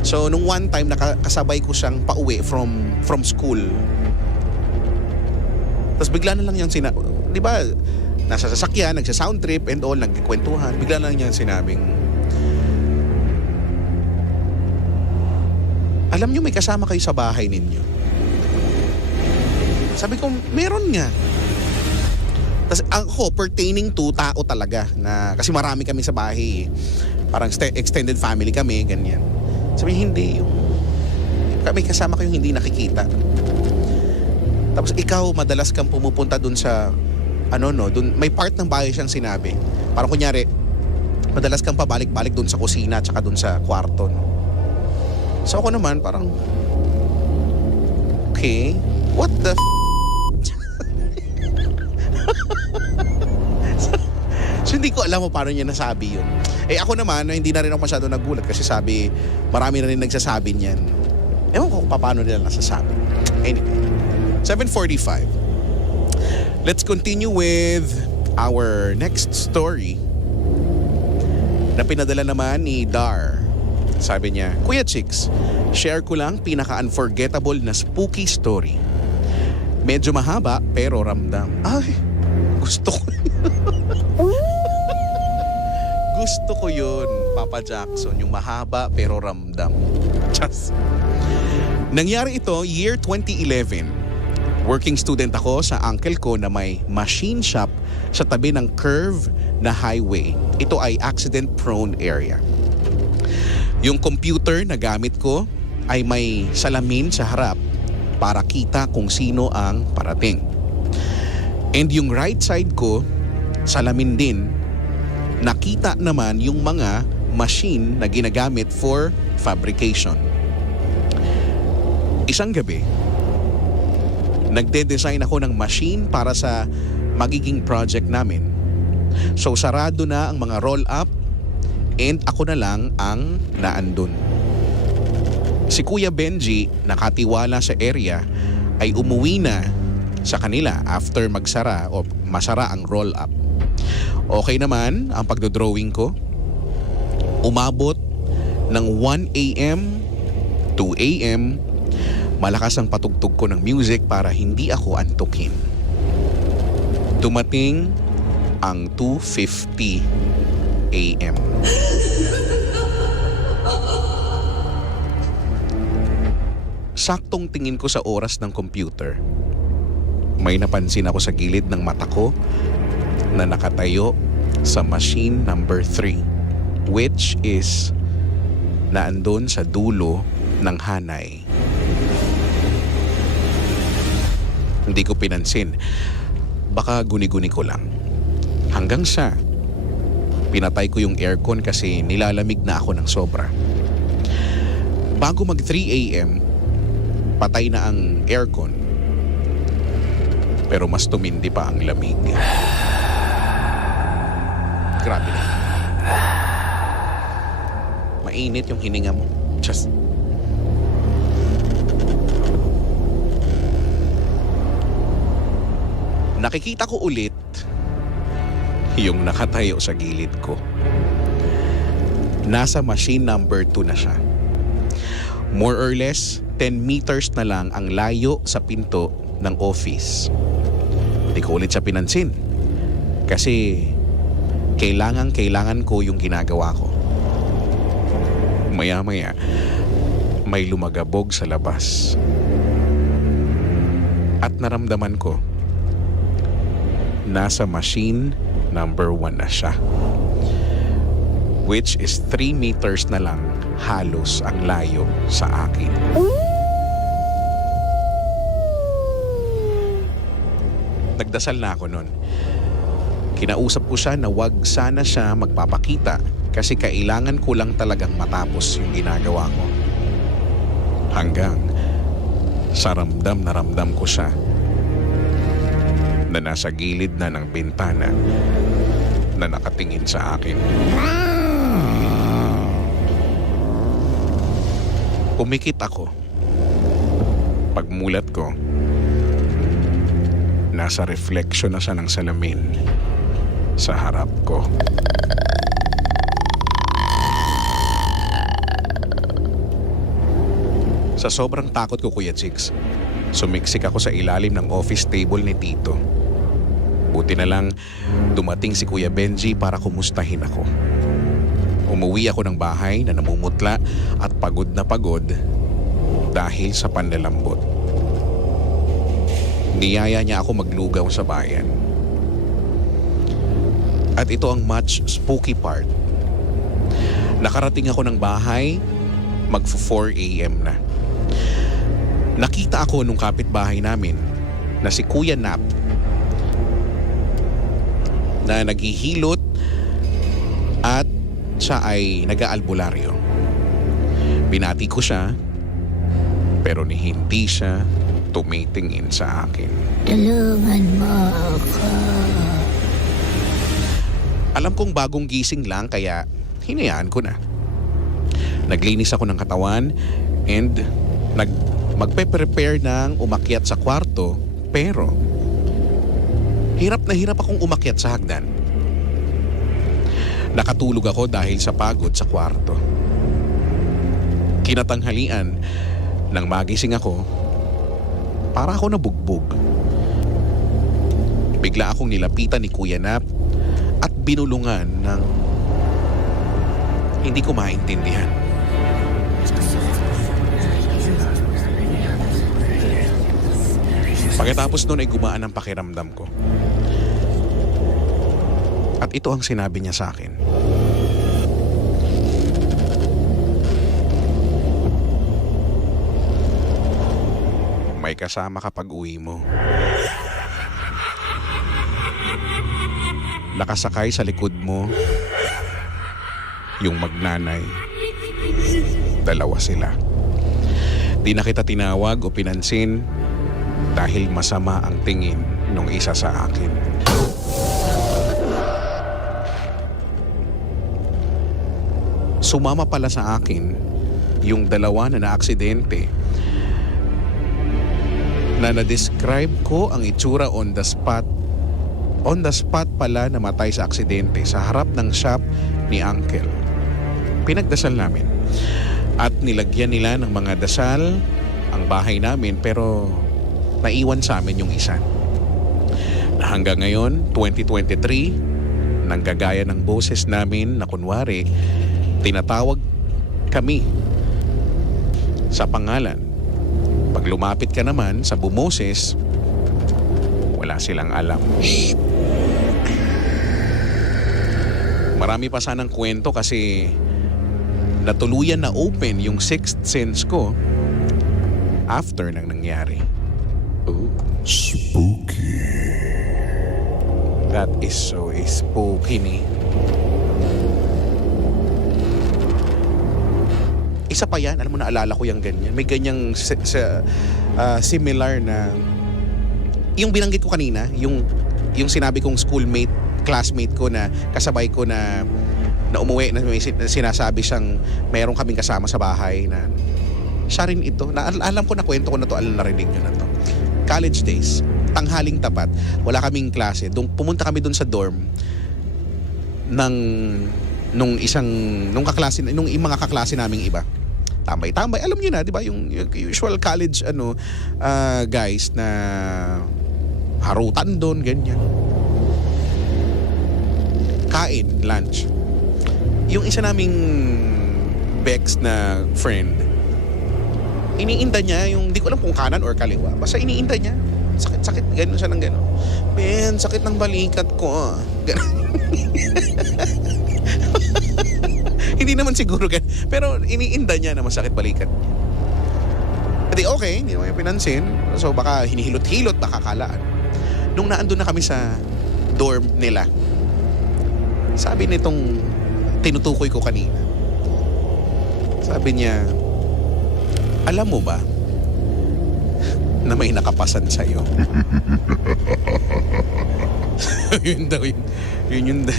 So, nung one time, nakasabay ko siyang pauwi from school. Tapos bigla na lang niyang di ba, nasa sasakyan, nagsa-sound trip and all, nagkikwentuhan. Bigla na lang niyang sinabing, alam niyo may kasama kayo sa bahay ninyo. Sabi ko, meron nga. Tapos ako, pertaining to tao talaga. Kasi marami kami sa bahay. Parang extended family kami, ganyan. Sabi niya, hindi. May kasama kayong hindi nakikita. Tapos ikaw, madalas kang pumupunta dun sa, dun, may part ng bahay siyang sinabi. Parang kunyari, madalas kang pabalik-balik dun sa kusina tsaka dun sa kwarto. No? So ako naman, parang, okay, what the So hindi ko alam paano niya nasabi yun. Ako naman, hindi na rin ako masyado nagulat kasi sabi, marami na rin nagsasabi niyan. Ewan ko kung paano nila nasasabi. Anyway, 7:45. Let's continue with our next story na pinadala naman ni Dar. Sabi niya, Kuya Chicks, share ko lang pinaka-unforgettable na spooky story. Medyo mahaba pero ramdam. Ay, gusto ko Gusto ko yun, Papa Jackson, yung mahaba pero ramdam. Just. Nangyari ito year 2011. Working student ako sa uncle ko na may machine shop sa tabi ng curve na highway. Ito ay accident-prone area. Yung computer na gamit ko ay may salamin sa harap para kita kung sino ang parating. And yung right side ko, salamin din, nakita naman yung mga machine na ginagamit for fabrication. Isang gabi, nagde-design ako ng machine para sa magiging project namin. So sarado na ang mga roll-up and ako na lang ang naandun. Si Kuya Benji, nakatiwala sa area, ay umuwi na sa kanila after magsara o masara ang roll-up. Okay naman ang pagdodrawing ko. Umabot ng 1 a.m. 2 a.m. Malakas ang patugtog ko ng music para hindi ako antukin. Dumating ang 2:50 a.m. Saktong tingin ko sa oras ng computer. May napansin ako sa gilid ng mata ko na nakatayo sa machine number 3, which is naandun sa dulo ng hanay. Hindi ko pinansin. Baka guni-guni ko lang. Hanggang sa pinatay ko yung aircon kasi nilalamig na ako ng sobra. Bago mag 3 a.m., patay na ang aircon. Pero mas tumindi pa ang lamig. Grabe na. Mainit yung hininga mo. Just... Nakikita ko ulit yung nakatayo sa gilid ko. Nasa machine number 2 na siya. More or less, 10 meters na lang ang layo sa pinto ng office. Hindi ko ulit siya pinansin. Kasi kailangan ko yung ginagawa ko. Maya-maya, may lumagabog sa labas. At naramdaman ko, nasa machine number 1 na siya. Which is 3 meters na lang halos ang layo sa akin. Nagdasal na ako nun. Kinausap ko siya na wag sana siya magpapakita kasi kailangan ko lang talagang matapos yung ginagawa ko. Hanggang sa ramdam na ramdam ko siya na nasa gilid na ng bintana na nakatingin sa akin. Umikit ako. Pagmulat ko, nasa reflection na siya ng salamin sa harap ko. Sa sobrang takot ko, Kuya Chicks, sumiksik ako sa ilalim ng office table ni Tito. Buti na lang dumating si Kuya Benji para kumustahin ako. Umuwi ako ng bahay na namumutla at pagod na pagod dahil sa panlalambot. Niyaya niya ako maglugaw sa bayan. At ito ang much spooky part. Nakarating ako ng bahay, mag-4 a.m. na. Nakita ako nung kapitbahay namin na si Kuya Nap na naghihilot at siya ay nag-aalbularyo. Binati ko siya pero hindi siya tumitingin sa akin. Tulungan mo ako. Alam kong bagong gising lang kaya hinayaan ko na. Naglinis ako ng katawan and magpe-prepare ng umakyat sa kwarto pero hirap na hirap akong umakyat sa hagdan. Nakatulog ako dahil sa pagod sa kwarto. Kinatanghalian nang magising ako, para ako nabugbog. Bigla akong nilapitan ni Kuya Nap at binulungan ng hindi ko maintindihan. Pagkatapos noon ay gumaan ang pakiramdam ko. At ito ang sinabi niya sa akin. May kasama kapag uwi mo. Nakasakay sa likod mo yung magnanay. Dalawa sila. Di na kita tinawag o pinansin dahil masama ang tingin nung isa sa akin. Sumama pala sa akin yung dalawa na naaksidente na na-describe ko ang itsura on the spot. On the spot pala namatay sa aksidente sa harap ng shop ni Uncle. Pinagdasal namin at nilagyan nila ng mga dasal ang bahay namin pero naiwan sa amin yung isa. Hanggang ngayon, 2023, nanggagaya ng boses namin na kunwari tinatawag kami sa pangalan. Pag lumapit ka naman sa bumoses, wala silang alam. Marami pa sanang kwento kasi natuluyan na open yung sixth sense ko after nang nangyari. Ooh. Spooky. That is so spooky ni. Isa pa yan, alam mo, naalala ko yung ganyan. May ganyang similar na, yung binanggit ko kanina, yung sinabi kong schoolmate, classmate ko na kasabay ko na umuwi, na may sinasabi siyang meron kaming kasama sa bahay na siya rin ito. Alam ko na kwento ko na to, narinig nyo na to. College days, tanghaling tapat, wala kaming klase. Pumunta kami doon sa dorm nung mga kaklase naming iba. Tambay-tambay, alam niyo na, 'di ba, yung usual college guys na harutan doon, ganyan. Kain, lunch. Yung isa naming Bex na friend, iniinda niya yung, di ko alam kung kanan or kaliwa, basta iniinda niya. Sakit, gano'n siya ng gano'n. Ben, sakit ng balikat ko. Hindi naman siguro gan, pero iniinda niya na masakit balikat. Hindi, okay, hindi naman yung pinansin. So baka hinihilot-hilot, baka kalaan. Nung naandun na kami sa dorm nila, sabi nitong tinutukoy ko kanina, sabi niya, alam mo ba na may nakapasan sa'yo? Yun daw yun. Yun daw.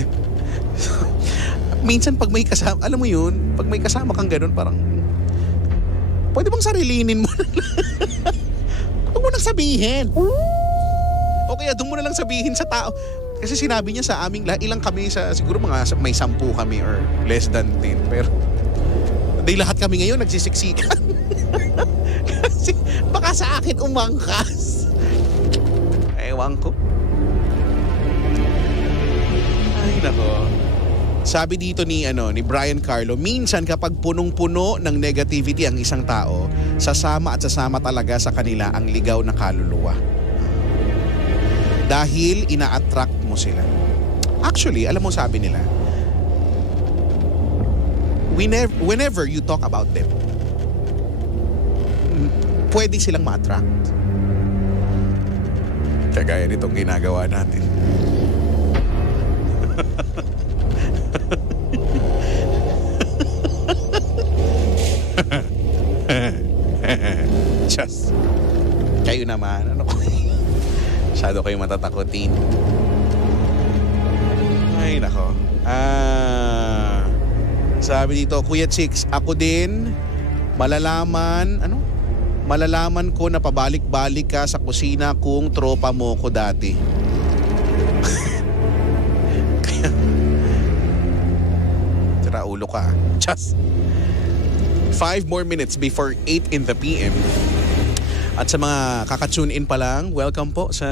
Minsan pag may kasama, alam mo yun, pag may kasama kang ganun, parang, pwede bang sarilinin mo na lang? Huwag mo nang sabihin. O kaya doon mo na lang sabihin sa tao. Kasi sinabi niya sa aming, ilang kami siguro may 10 kami or less than 10. Pero, lahat kami ngayon nagsisiksikan. Kasi baka sa akin umangkas. Ewan ko. Ay, nako. Sabi dito ni Brian Carlo, minsan kapag punong-puno ng negativity ang isang tao, sasama talaga sa kanila ang ligaw na kaluluwa. Dahil ina-attract mo sila. Actually, alam mo, sabi nila, whenever you talk about them, pwede silang ma-attract. Kagaya nitong ginagawa natin. Just, kayo naman, masyado kayo matatakotin. Ay, nako. Sabi dito, Kuya Chicks, ako din, malalaman ko na pabalik-balik ka sa kusina kung tropa mo ko dati. Kaya, tira ulo ka. Just 5 more minutes before 8 in the PM. At sa mga kaka-tune in pa lang, welcome po sa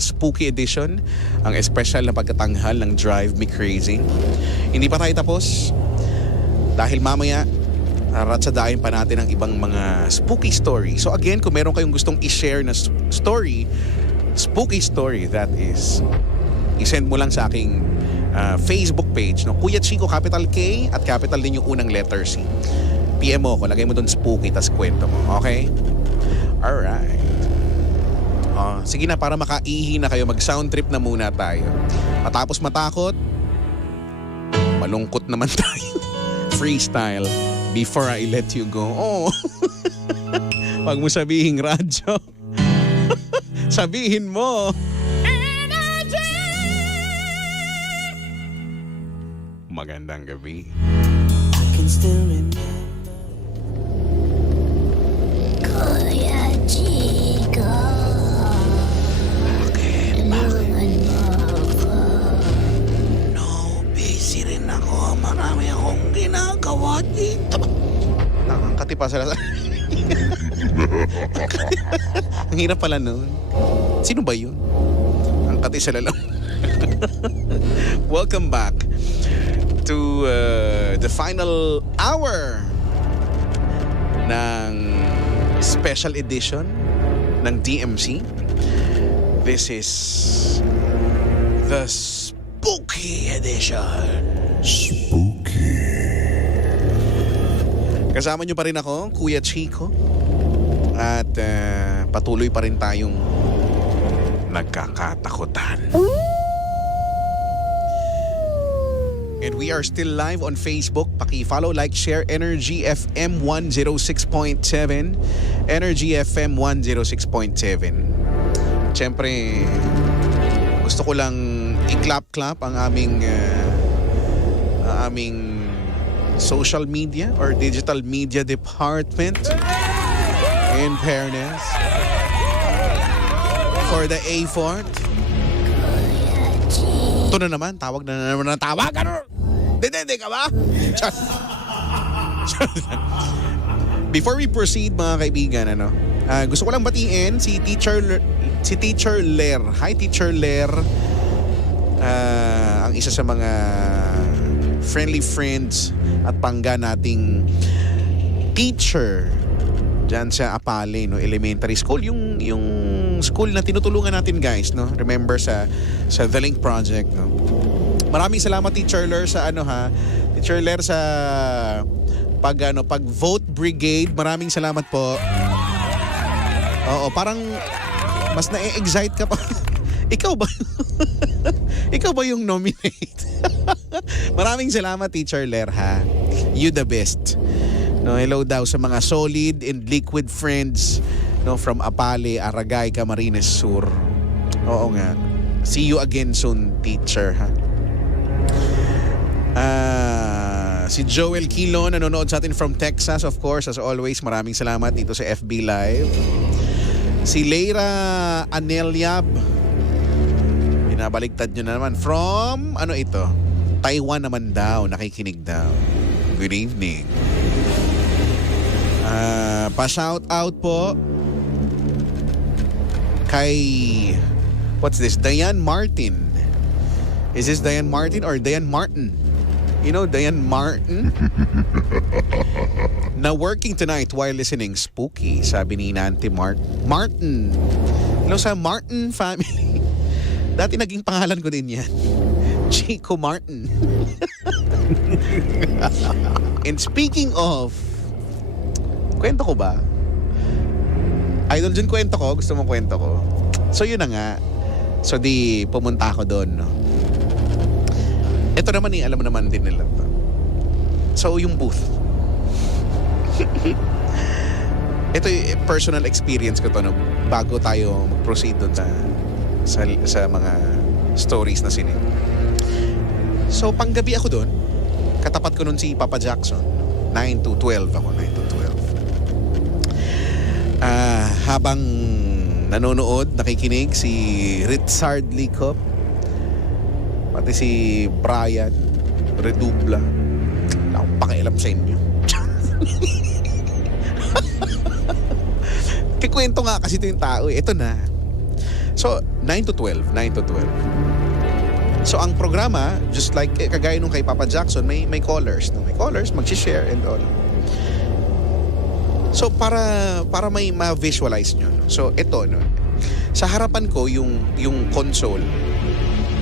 Spooky Edition, ang espesyal na pagkatanghal ng Drive Me Crazy. Hindi pa tayo tapos dahil mamaya ratsadain pa natin ang ibang mga spooky story. So again, kung meron kayong gustong i-share na story, spooky story, that is, i-send mo lang sa aking Facebook page, no? Kuya Chico, capital K at capital din yung unang letter C. PM mo ko, lagay mo doon spooky, tas kwento mo, okay? Alright. Sige na, para makaihi na kayo, mag-sound trip na muna tayo. Matapos matakot, malungkot naman tayo. Freestyle before I let you go. Oh. Wag mo sabihin radyo. Sabihin mo. Magandang gabi. I can still remember. Kuya Chico, tulungan mo ako. No, busy rin ako. Marami akong ginagawa dito. Nakangkati pa sila. Ang hirap pala nun. Sino ba yun? Ang kati sila lang. Welcome back to the final hour ng special edition ng DMC. This is the Spooky Edition. Spooky. Kasama nyo pa rin ako, Kuya Chico. At patuloy pa rin tayong nagkakatakutan. And we are still live on Facebook. Paki-follow, like, share Energy FM 106.7. Energy FM 106.7. Siyempre, gusto ko lang i-clap-clap ang aming social media or digital media department. In fairness, for the effort. Ito na naman, tawag na naman ng tawag. Ano? Dede ka ba? Before we proceed, mga kaibigan, gusto ko lang batiin si Teacher Ler. Hi, Teacher Ler. Ang isa sa mga friendly friends at pangga nating teacher dyan sa Apale, elementary school, yung school na tinutulungan natin, guys, remember sa The Link Project, Maraming salamat, Teacher Ler, sa Teacher Ler, sa pag vote brigade. Maraming salamat po. Oo, parang mas na-excite ka pa. Ikaw ba? Ikaw ba yung nominate? Maraming salamat, Teacher Ler, ha. You the best. Hello daw sa mga solid and liquid friends from Apale, Aragay, Camarines Sur. Oo nga. See you again soon, teacher, ha. Si Joel Kilo nanonood sa atin from Texas, of course, as always. Maraming salamat dito sa FB Live. Si Leira Anelyab, binabaligtad nyo na naman from Taiwan naman daw, nakikinig daw. Good evening. Pa-shout out po kay Diane Martin. Is this Diane Martin or Diane Martin? You know Diane Martin? Na working tonight while listening Spooky, sabi ni Nanti Martin. Hello sa Martin family. Dati naging pangalan ko din yan. Chico Martin. And speaking of, kwento ko ba? Idol dyan kwento ko. Gusto mo kwento ko? So yun na nga. So di pumunta ako doon. Ito naman alam mo naman din nila to. So yung booth. Ito yung personal experience ko to bago tayo mag-proceed doon sa mga stories na sinig. So panggabi ako doon. Katapat ko nun si Papa Jackson. 9 to 12 ako. 9 to 12. Habang nanonood, nakikinig si Richard Licop, pati si Brian Redubla. Wala akong pakialam sa inyo. Kikwento nga kasi ito yung tao. Ito na. So, 9 to 12. So, ang programa, just like kagaya nung kay Papa Jackson, may callers. May callers, mag-share and all. So, para may ma-visualize nyo. So, ito, sa harapan ko, yung console,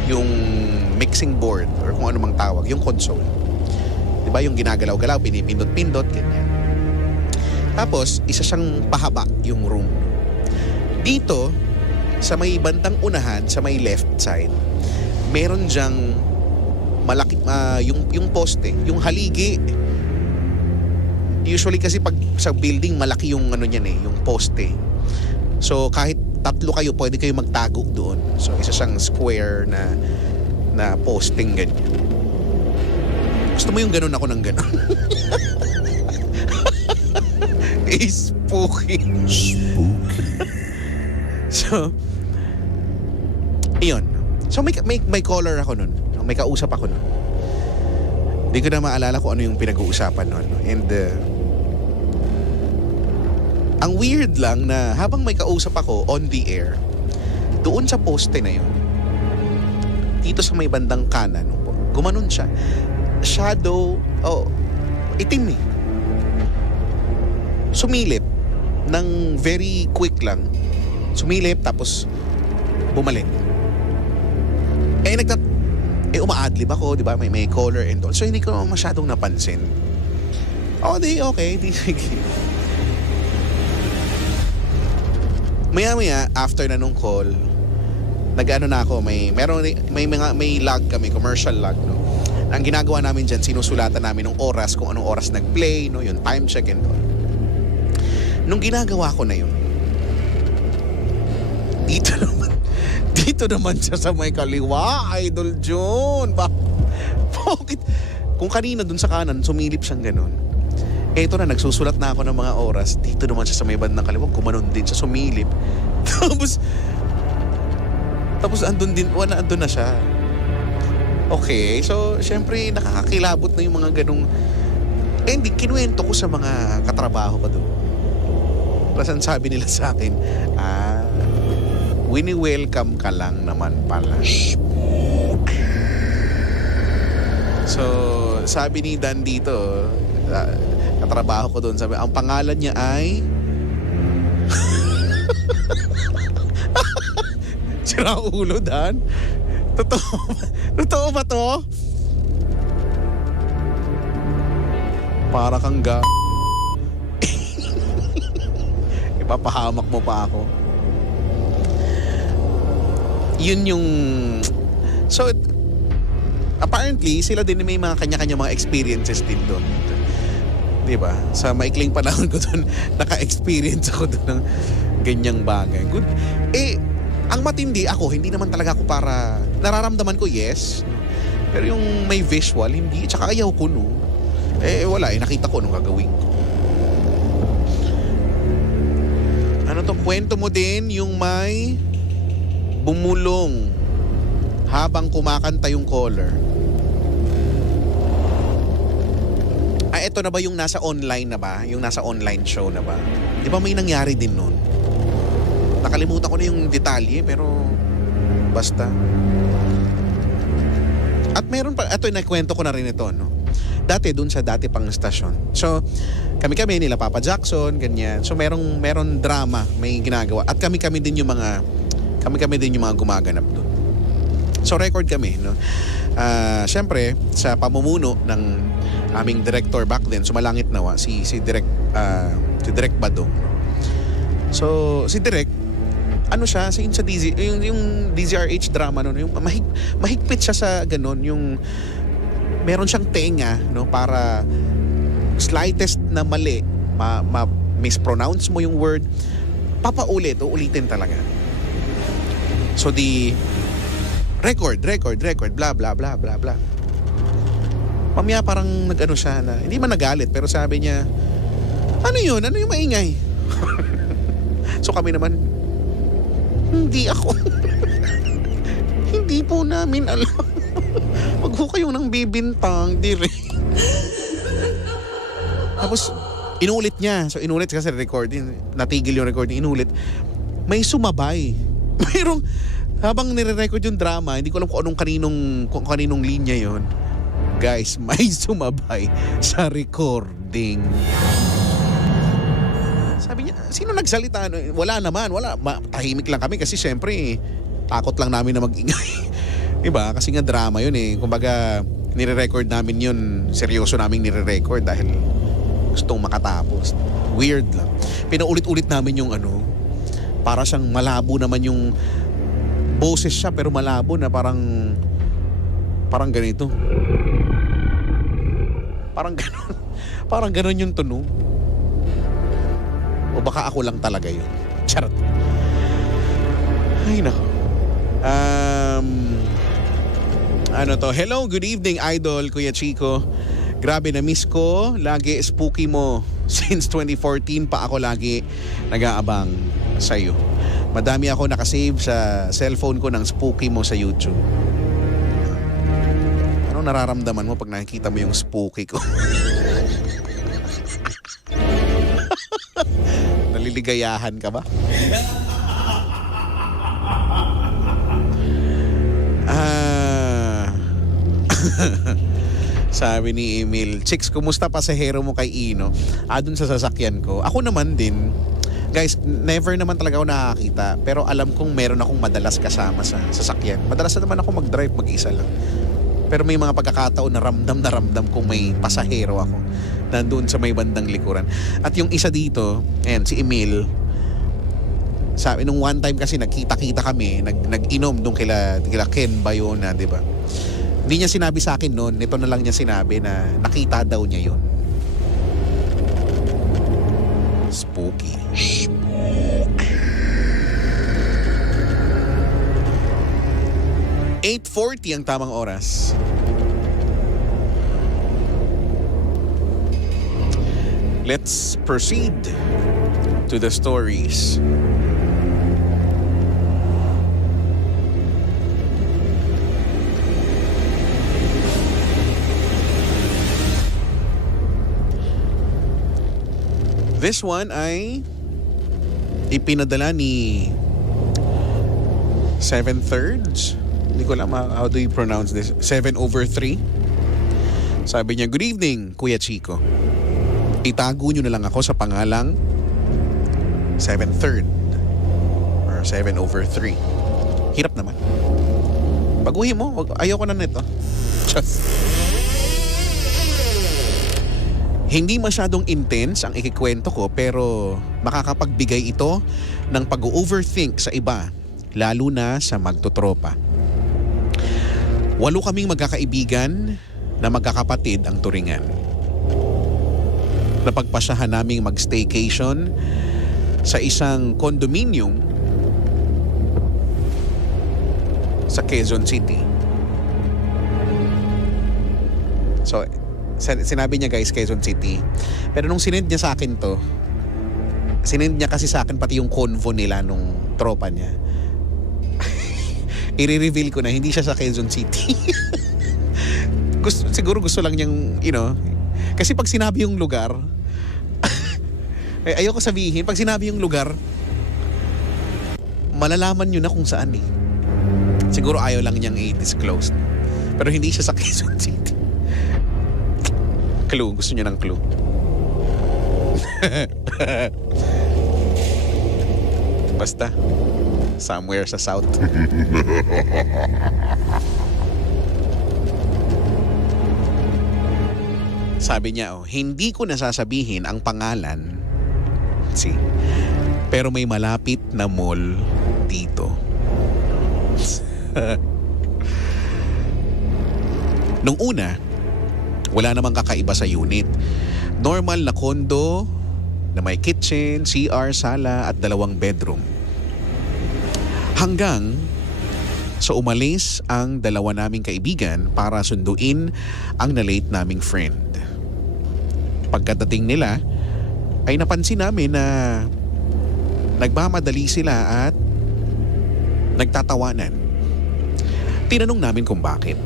yung mixing board, or kung ano mang tawag, yung console. Diba? Yung ginagalaw-galaw, pinipindot-pindot, ganyan. Tapos, isa siyang pahaba yung room. Dito, sa may bandang unahan, sa may left side, meron diyang malaki, yung poste, yung haligi. Usually kasi pag sa building, malaki yung yung poste. So, kahit tatlo kayo, pwede kayo magtago doon. So, isa siyang square na posting ganyan. Gusto mo yung ganun, ako ng ganun? Spooky. So, iyon. So, may caller ako nun. May kausap ako nun. Hindi ko na maalala kung ano yung pinag-uusapan nun. And, ang weird lang na habang may kausap ako on the air, doon sa poste na yun, dito sa may bandang kanan, gumanon siya. Shadow, itim eh. Sumilip ng very quick lang. Sumilip tapos bumalik. Uma-adlib ako, di ba? May caller and all. So hindi ko masyadong napansin. Okay. Maya-maya, after na nung call, nag-ano na ako, may log kami, commercial log, no. Ang ginagawa namin diyan, sinusulatan namin ng oras, kung anong oras nag-play, no, yung time check and all. Nung ginagawa ko na yun, dito naman siya sa may kaliwa, Idol John. Bakit? Kung kanina dun sa kanan, sumilip siyang ganun. Ito na, nagsusulat na ako ng mga oras. Dito naman siya sa may bandang kaliwa, gumanon din siya, sumilip. Tapos andun na siya. Okay, so syempre nakakakilabot na yung mga ganung. Hindi, kinuwento ko sa mga katrabaho ko doon. Tapos ang sabi nila sa akin, wini-welcome ka lang naman pala. So, sabi ni Dan dito, katrabaho ko doon, sabi, ang pangalan niya ay sira ulo, Dan. Totoo ba to? Para kang ipapahamak mo pa ako. Yun yung... So, apparently, sila din may mga kanya-kanya mga experiences din doon. Diba? Sa maikling panahon ko doon, naka-experience ako doon ng ganyang bagay. Good. Ang matindi ako, hindi naman talaga ako para... Nararamdaman ko, yes. Pero yung may visual, hindi. Tsaka ayaw ko, no. Wala. Nakita ko anong gagawin ko. Ano to? Kwento mo din yung may bumulong habang kumakanta yung caller. Ito na ba yung nasa online na ba? Yung nasa online show na ba? Di ba may nangyari din nun? Nakalimutan ko na yung detalye, pero basta. At meron pa, ito nakwento ko na rin ito, no? Dati dun sa dati pang stasyon. So, kami nila Papa Jackson, ganyan. So, meron drama, may ginagawa. At kami din yung mga gumaganap doon. So, record kami, no? Siyempre, sa pamumuno ng aming director back then, sumalangit nawa, si Direk Badong. So, si Direk, ano siya, sa yung DZRH drama, no? Yung mahigpit siya sa ganun, yung meron siyang tenga, no? Para slightest na mali, mispronounce mo yung word, uulitin talaga. So the record, blah, blah, blah, blah, blah. Mamaya parang nag-ano siya na, hindi man nagalit, pero sabi niya, ano yun? Ano yung maingay? So kami naman, hindi ako. Hindi po namin alam. Wag ho kayong nang bibintang, dire. Tapos, inulit niya. So inulit kasi recording, natigil yung recording, inulit. May sumabay. Mayroong, habang nire-record yung drama, hindi ko alam kung kaninong linya yon. Guys, may sumabay sa recording. Sabi niya, sino nagsalita? Wala naman, tahimik lang kami kasi syempre, takot lang namin na mag-ingay. Diba? Kasi nga drama yun eh. Kumbaga, nire-record namin yun, seryoso naming nire-record dahil gustong makatapos. Weird lang. Pinaulit-ulit namin yung para siyang malabo naman yung boses siya pero malabo na parang ganito. Parang ganun yung tunog. O baka ako lang talaga yun. Charot. Ay nako. Hello, good evening Idol, Kuya Chico. Grabe na miss ko. Lagi spooky mo. Since 2014 pa ako lagi nag-aabang sa'yo. Madami ako nakasave sa cellphone ko ng spooky mo sa YouTube. Anong nararamdaman mo pag nakikita mo yung spooky ko? Naliligayahan ka ba? Sabi ni Emil, Chicks, kumusta pasahero mo kay Ino? Dun sa sasakyan ko. Ako naman din. Guys, never naman talaga ako nakakita. Pero alam kong meron akong madalas kasama sa sasakyan. Madalas na naman ako mag-drive, mag-isa lang. Pero may mga pagkakataon na ramdam kung may pasahero ako. Nandun sa may bandang likuran. At yung isa dito, ayan, si Emil, Sabi nung one time kasi nagkita-kita kami, nag-inom nung kila Ken Bayona, di ba? Hindi niya sinabi sa akin noon, nito na lang niya sinabi na nakita daw niya yun. Spooky. 8:40 ang tamang oras. Let's proceed to the stories. This one ay ipinadala ni 7/3. Hindi ko alam how do you pronounce this. 7/3. Sabi niya, "Good evening, Kuya Chico. Itago nyo na lang ako sa pangalang 7/3 or 7/3. Hirap naman. Baguhin mo. Ayoko na nito. Just. Hindi masyadong intense ang ikikwento ko pero makakapagbigay ito ng pag-overthink sa iba, lalo na sa magtotropa. 8 kaming magkakaibigan na magkakapatid ang turingan. Napagpasyahan naming mag-staycation sa isang condominium sa Quezon City. So, sinabi niya guys, Quezon City. Pero nung sinend niya sa akin to, sinend niya kasi sa akin pati yung convo nila nung tropa niya. I-reveal ko na hindi siya sa Quezon City. Siguro gusto lang niyang, kasi pag sinabi yung lugar, ayoko sabihin, pag sinabi yung lugar, malalaman nyo na kung saan eh. Siguro ayaw lang niyang i-disclose. Pero hindi siya sa Quezon City. Clue, gusto niya ng clue. Basta, somewhere sa south. Sabi niya, hindi ko nasasabihin ang pangalan. Pero may malapit na mall dito. Nung una, wala namang kakaiba sa unit. Normal na kondo na may kitchen, CR, sala at 2 bedroom. Hanggang sa umalis ang 2 naming kaibigan para sunduin ang na-late naming friend. Pagkadating nila, ay napansin namin na nagmamadali sila at nagtatawanan. Tinanong namin kung bakit.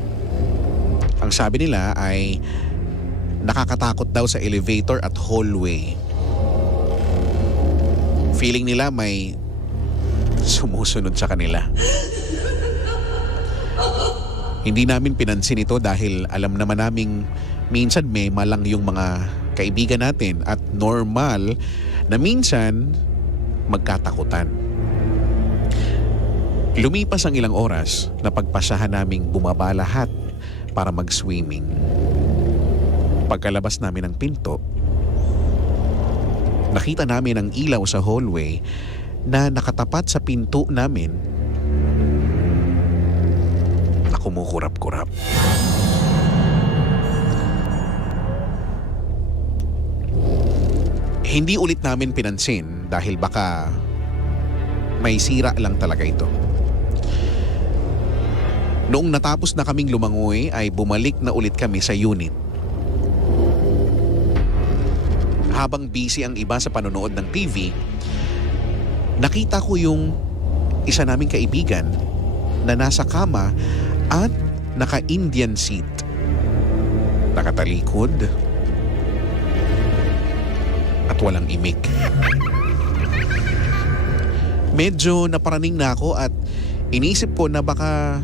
Ang sabi nila ay nakakatakot daw sa elevator at hallway. Feeling nila may sumusunod sa kanila. Hindi namin pinansin ito dahil alam naman naming minsan may malang yung mga kaibigan natin at normal na minsan magkatakutan. Lumipas ang ilang oras na pagpasyahan naming bumaba lahat para mag-swimming. Pagkalabas namin ng pinto, nakita namin ang ilaw sa hallway na nakatapat sa pinto namin na kumukurap-kurap. Hindi ulit namin pinansin dahil baka may sira lang talaga ito. Noong natapos na kaming lumangoy ay bumalik na ulit kami sa unit. Habang busy ang iba sa panonood ng TV, nakita ko yung isa naming kaibigan na nasa kama at naka-Indian seat. Nakatalikod at walang imik. Medyo naparaning na ako at inisip ko na baka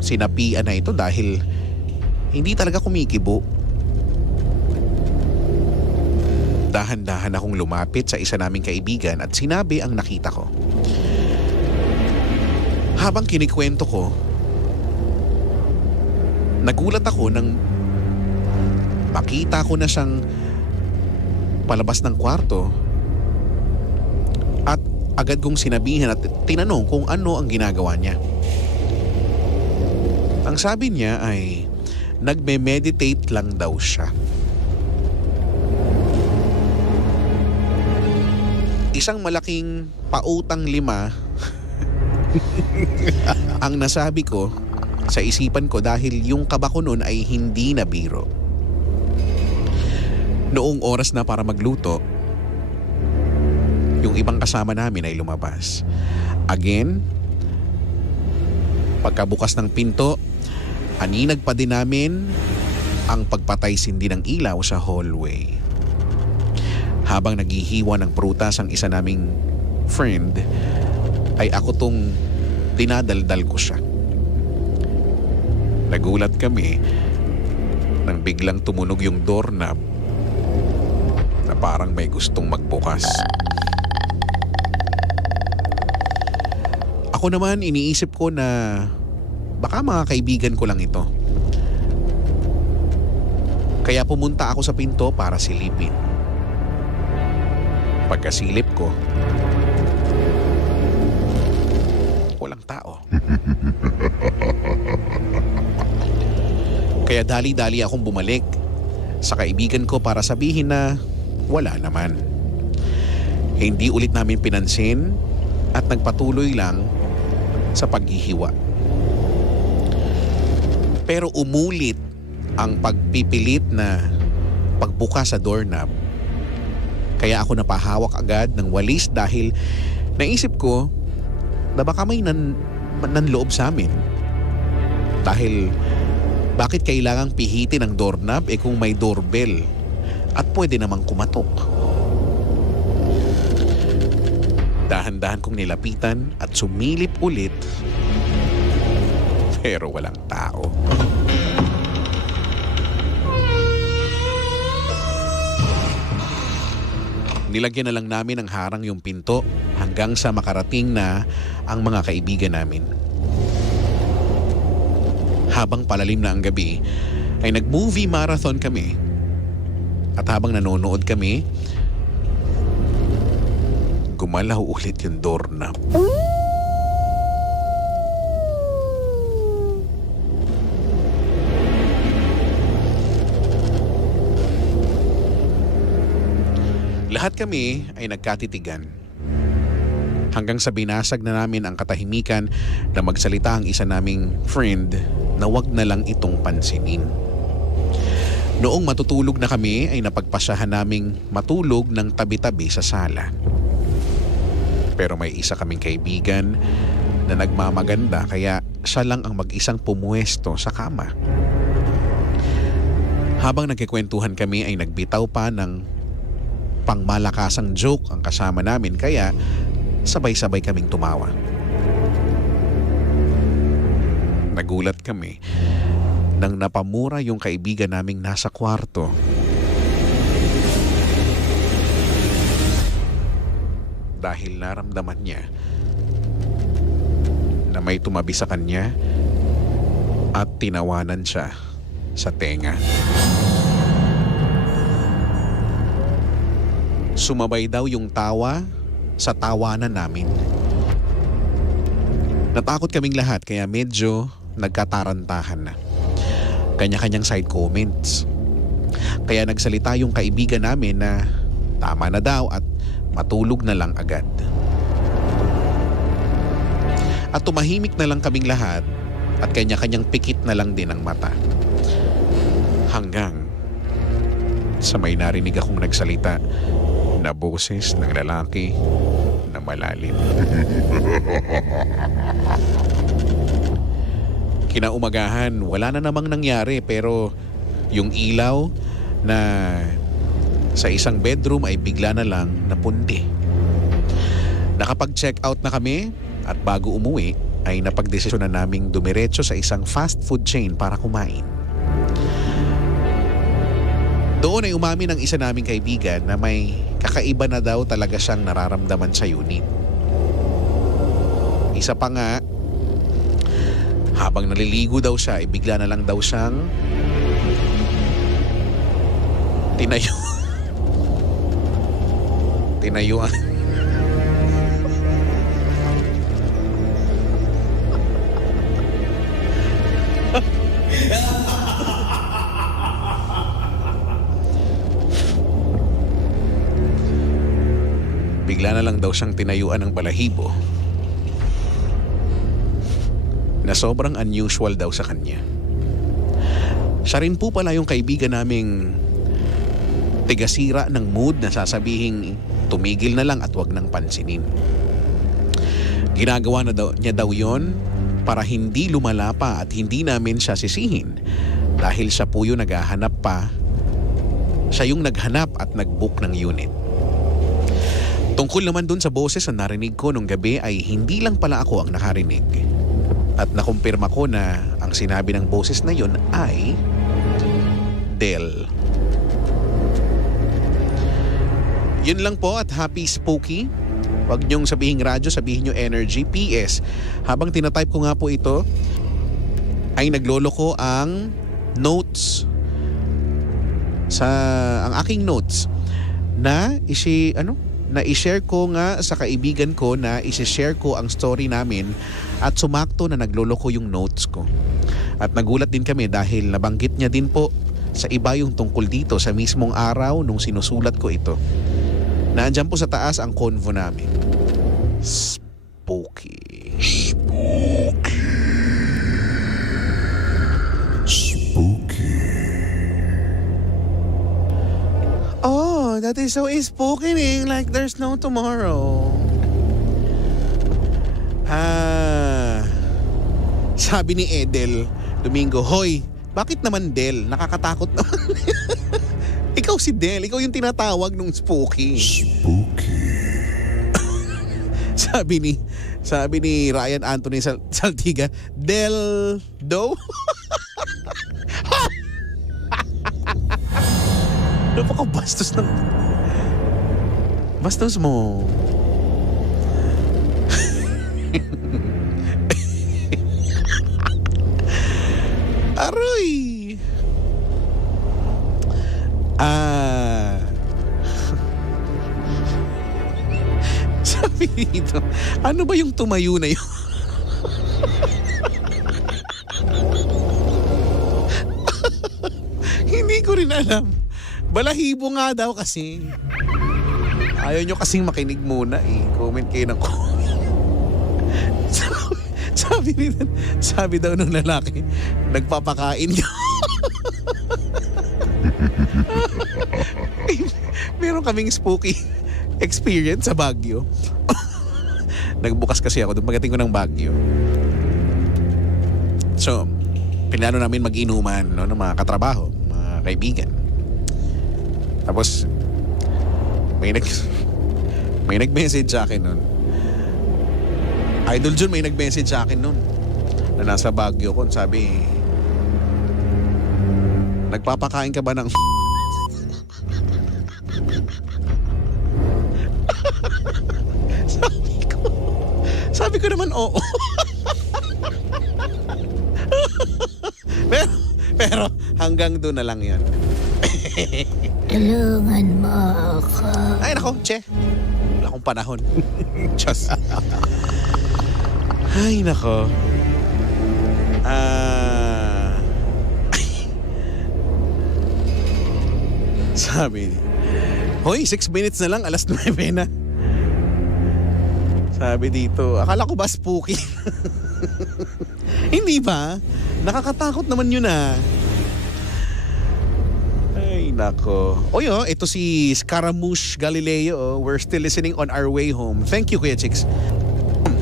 sinapian na ito dahil hindi talaga kumikibo. Dahan-dahan akong lumapit sa isa naming kaibigan at sinabi ang nakita ko. Habang kinikwento ko, nagulat ako nang makita ko na siyang palabas ng kwarto at agad kong sinabihan at tinanong kung ano ang ginagawa niya. Ang sabi niya ay nagme-meditate lang daw siya. Isang malaking pautang 5 ang nasabi ko sa isipan ko dahil yung kaba ko noon ay hindi na biro. Noong oras na para magluto, yung ibang kasama namin ay lumabas. Again, pagkabukas ng pinto, aninag pa din namin ang pagpatay-sindi ng ilaw sa hallway. Habang naghihiwa ng prutas ang isa naming friend, ay ako tong dinadaldal ko siya. Nagulat kami nang biglang tumunog yung doorknob na parang may gustong magbukas. Ako naman iniisip ko na baka mga kaibigan ko lang ito. Kaya pumunta ako sa pinto para silipin. Pagkasilip ko, walang tao. Kaya dali-dali akong bumalik sa kaibigan ko para sabihin na wala naman. Hindi ulit namin pinansin at nagpatuloy lang sa paghihiwa. Pero umulit ang pagpipilit na pagbuka sa doorknob. Kaya ako napahawak agad ng walis dahil naisip ko na baka may nanloob sa amin. Dahil bakit kailangang pihitin ang doorknob kung may doorbell at pwede namang kumatok. Dahan-dahan kong nilapitan at sumilip ulit pero walang tao. Nilagyan na lang namin ng harang yung pinto hanggang sa makarating na ang mga kaibigan namin. Habang palalim na ang gabi, ay nag-movie marathon kami. At habang nanonood kami, gumalaw ulit yung doorknob. Lahat kami ay nagkatitigan. Hanggang sa binasag na namin ang katahimikan na magsalita ang isa naming friend na wag na lang itong pansinin. Noong matutulog na kami ay napagpasyahan naming matulog ng tabi-tabi sa sala. Pero may isa kaming kaibigan na nagmamaganda kaya siya lang ang mag-isang pumuesto sa kama. Habang nagkikwentuhan kami ay nagbitaw pa ng pangmalakasang joke ang kasama namin kaya sabay-sabay kaming tumawa. Nagulat kami nang napamura yung kaibigan naming nasa kwarto. Dahil naramdaman niya na may tumabi sa kanya at tinawanan siya sa tenga. Sumabay daw yung tawa sa tawanan namin. Natakot kaming lahat kaya medyo nagkatarantahan na. Kanya-kanyang side comments. Kaya nagsalita yung kaibigan namin na tama na daw at matulog na lang agad. At tumahimik na lang kaming lahat at kanya-kanyang pikit na lang din ang mata. Hanggang sa may narinig akong nagsalita na boses ng lalaki na malalim. Kinaumagahan, wala na namang nangyari pero yung ilaw na sa isang bedroom ay bigla na lang napundi. Nakapag-check out na kami at bago umuwi ay napagdesisyon na naming dumiretso sa isang fast food chain para kumain. Doon ay umamin ang isa naming kaibigan na may kakaiba na daw talaga siyang nararamdaman sa unit. Isa pa nga, habang naliligo daw siya, ay bigla na lang daw siyang tinayuan. bigla na lang daw siyang tinayuan ng balahibo na sobrang unusual daw sa kanya. Siya rin po pala yung kaibigan naming tigasira ng mood na sasabihing tumigil na lang at wag nang pansinin. Ginagawa na niya daw yon para hindi lumala pa at hindi namin siya sisihin dahil siya po yung naghahanap pa. Siya yung naghanap at nag-book ng unit. Tungkol naman dun sa boses na narinig ko nung gabi ay hindi lang pala ako ang nakarinig. At nakumpirma ko na ang sinabi ng boses na yun ay Del. Yun lang po at happy spooky. Huwag niyong sabihin radyo, sabihin niyo energy. PS, habang tinatype ko nga po ito, ay nagloloko ang notes ang aking notes na i-share ko nga sa kaibigan ko na i-share ko ang story namin at sumakto na nagloloko yung notes ko. At nagulat din kami dahil nabanggit niya din po sa iba yung tungkol dito sa mismong araw nung sinusulat ko ito. Naandyan po sa taas ang convo namin. Spooky. Spooky. Oh, that is so spooky, like there's no tomorrow. Sabi ni Edel Domingo, hoy, bakit naman Del? Nakakatakot naman. Ikaw si Del, ikaw yung tinatawag nung spooky. Spooky. Sabi ni Ryan Anthony Saltiga, Del Do? Napakabastos ng... Bastos mo. Aroy! Sabi dito, ano ba yung tumayo na yun? Hindi ko rin alam. Balahibo nga daw kasi. Ayaw nyo kasing makinig muna eh. Comment kayo ng sabi daw ng lalaki, nagpapakain ka. Meron kaming spooky experience sa Baguio. Nagbukas kasi ako doon pagdating ko ng Baguio. So, pinano namin mag-inuman ng mga katrabaho, mga kaibigan. Tapos, may nag-message sa akin nun. Idol Jun, may nag-message sa akin nun na nasa Baguio ko. Sabi, nagpapakain ka ba ng... Sabi ko naman, oo. pero hanggang doon na lang yan. Tulungan mo ako. Ay nako, che. Wala akong panahon. Just. Ay nako. Sabi, hoy, 6 minutes na lang, alas 9 na. Sabi dito, akala ko ba spooky? Hindi ba? Nakakatakot naman yun ah. Ay, nako. Oy, ito si Scaramouche Galileo. We're still listening on our way home. Thank you, Kuya Chicks.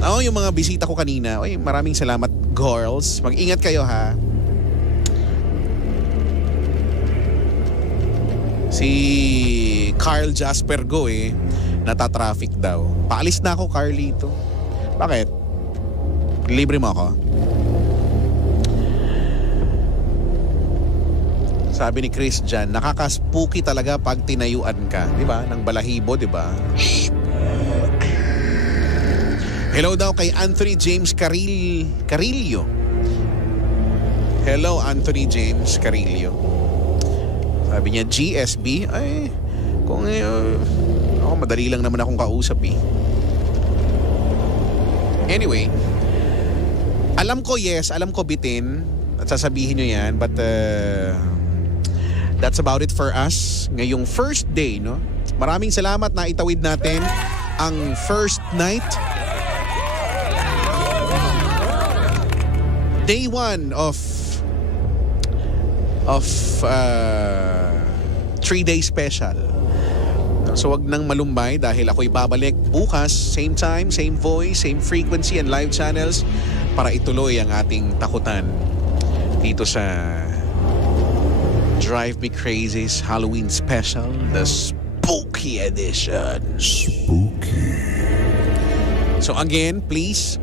Yung mga bisita ko kanina. Oy, maraming salamat, girls. Mag-ingat kayo, ha? Si Carl Jasper Go, natatraffic daw. Paalis na ako, Carlito. Bakit? Libre mo ako? Sabi ni Chris dyan, nakaka-spooky talaga pag tinayuan ka. Diba? Ng balahibo, diba? Hello daw kay Anthony James Carillo. Hello, Anthony James Carillo. Sabi niya, GSB? Ay, kung ako madali lang naman akong kausap eh. Anyway, alam ko bitin at sasabihin nyo yan, but that's about it for us ngayong first day, no? Maraming salamat na itawid natin ang first night, day 1 of 3-day special. So wag nang malumbay dahil ako'y babalik bukas, same time, same voice, same frequency and live channels para ituloy ang ating takutan dito sa Drive Me Crazy's Halloween Special, the Spooky Edition. Spooky. So again, please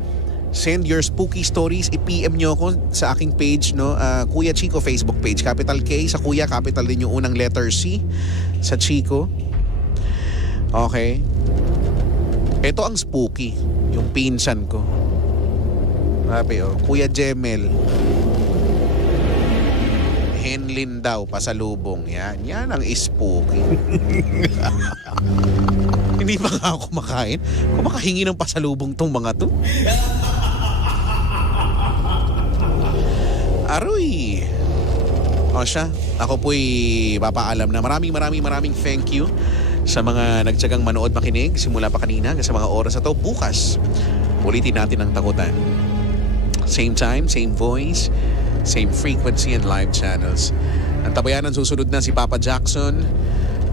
send your spooky stories. I-PM nyo ako sa aking page, no? Kuya Chico Facebook page. Capital K sa Kuya, capital din yung unang letter C sa Chico. Okay. Ito ang spooky. Yung pinsan ko. Sabi, Kuya Jemel. Henlin daw, pasalubong. Yan ang spooky. Hindi pa nga ako kumakain. Kumakahingi ng pasalubong tong mga to. Aroy! O siya, ako po'y papaalam na maraming thank you sa mga nagtsagang manood makinig simula pa kanina hanggang sa mga oras na to. Bukas, ulitin natin ang takutan. Same time, same voice, same frequency and live channels. Ang tabayanan susunod na si Papa Jackson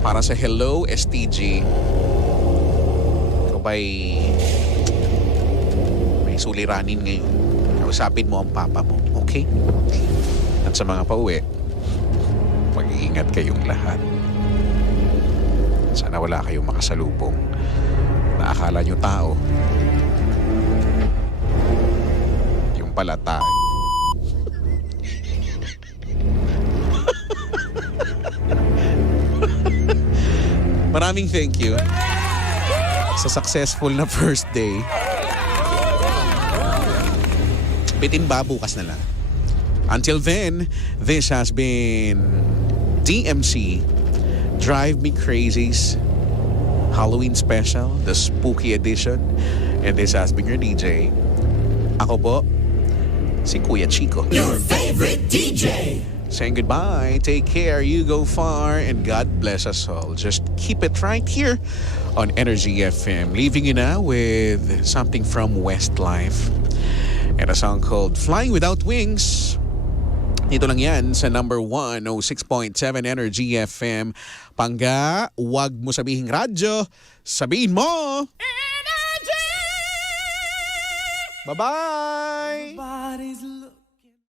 para sa Hello STG. Ikaw ba'y may suliranin ngayon? Usapin mo ang papa mo, okay? At sa mga pauwi, mag-iingat kayong lahat. Sana wala kayong makasalubong na akala nyo tao. Yung pala tayo. Maraming thank you sa successful na first day. Bitin ba bukas na lang? Until then, this has been DMC Drive Me Crazy's Halloween Special, the Spooky Edition. And this has been your DJ. Ako po, si Kuya Chico. Your favorite DJ. Saying goodbye, take care, you go far, and God bless us all. Just keep it right here on Energy FM. Leaving you now with something from Westlife. And a song called Flying Without Wings. Dito lang yan sa number 106.7 Energy FM. Pangga, wag mo sabihing radyo, sabihin mo! Energy! Bye-bye! Body's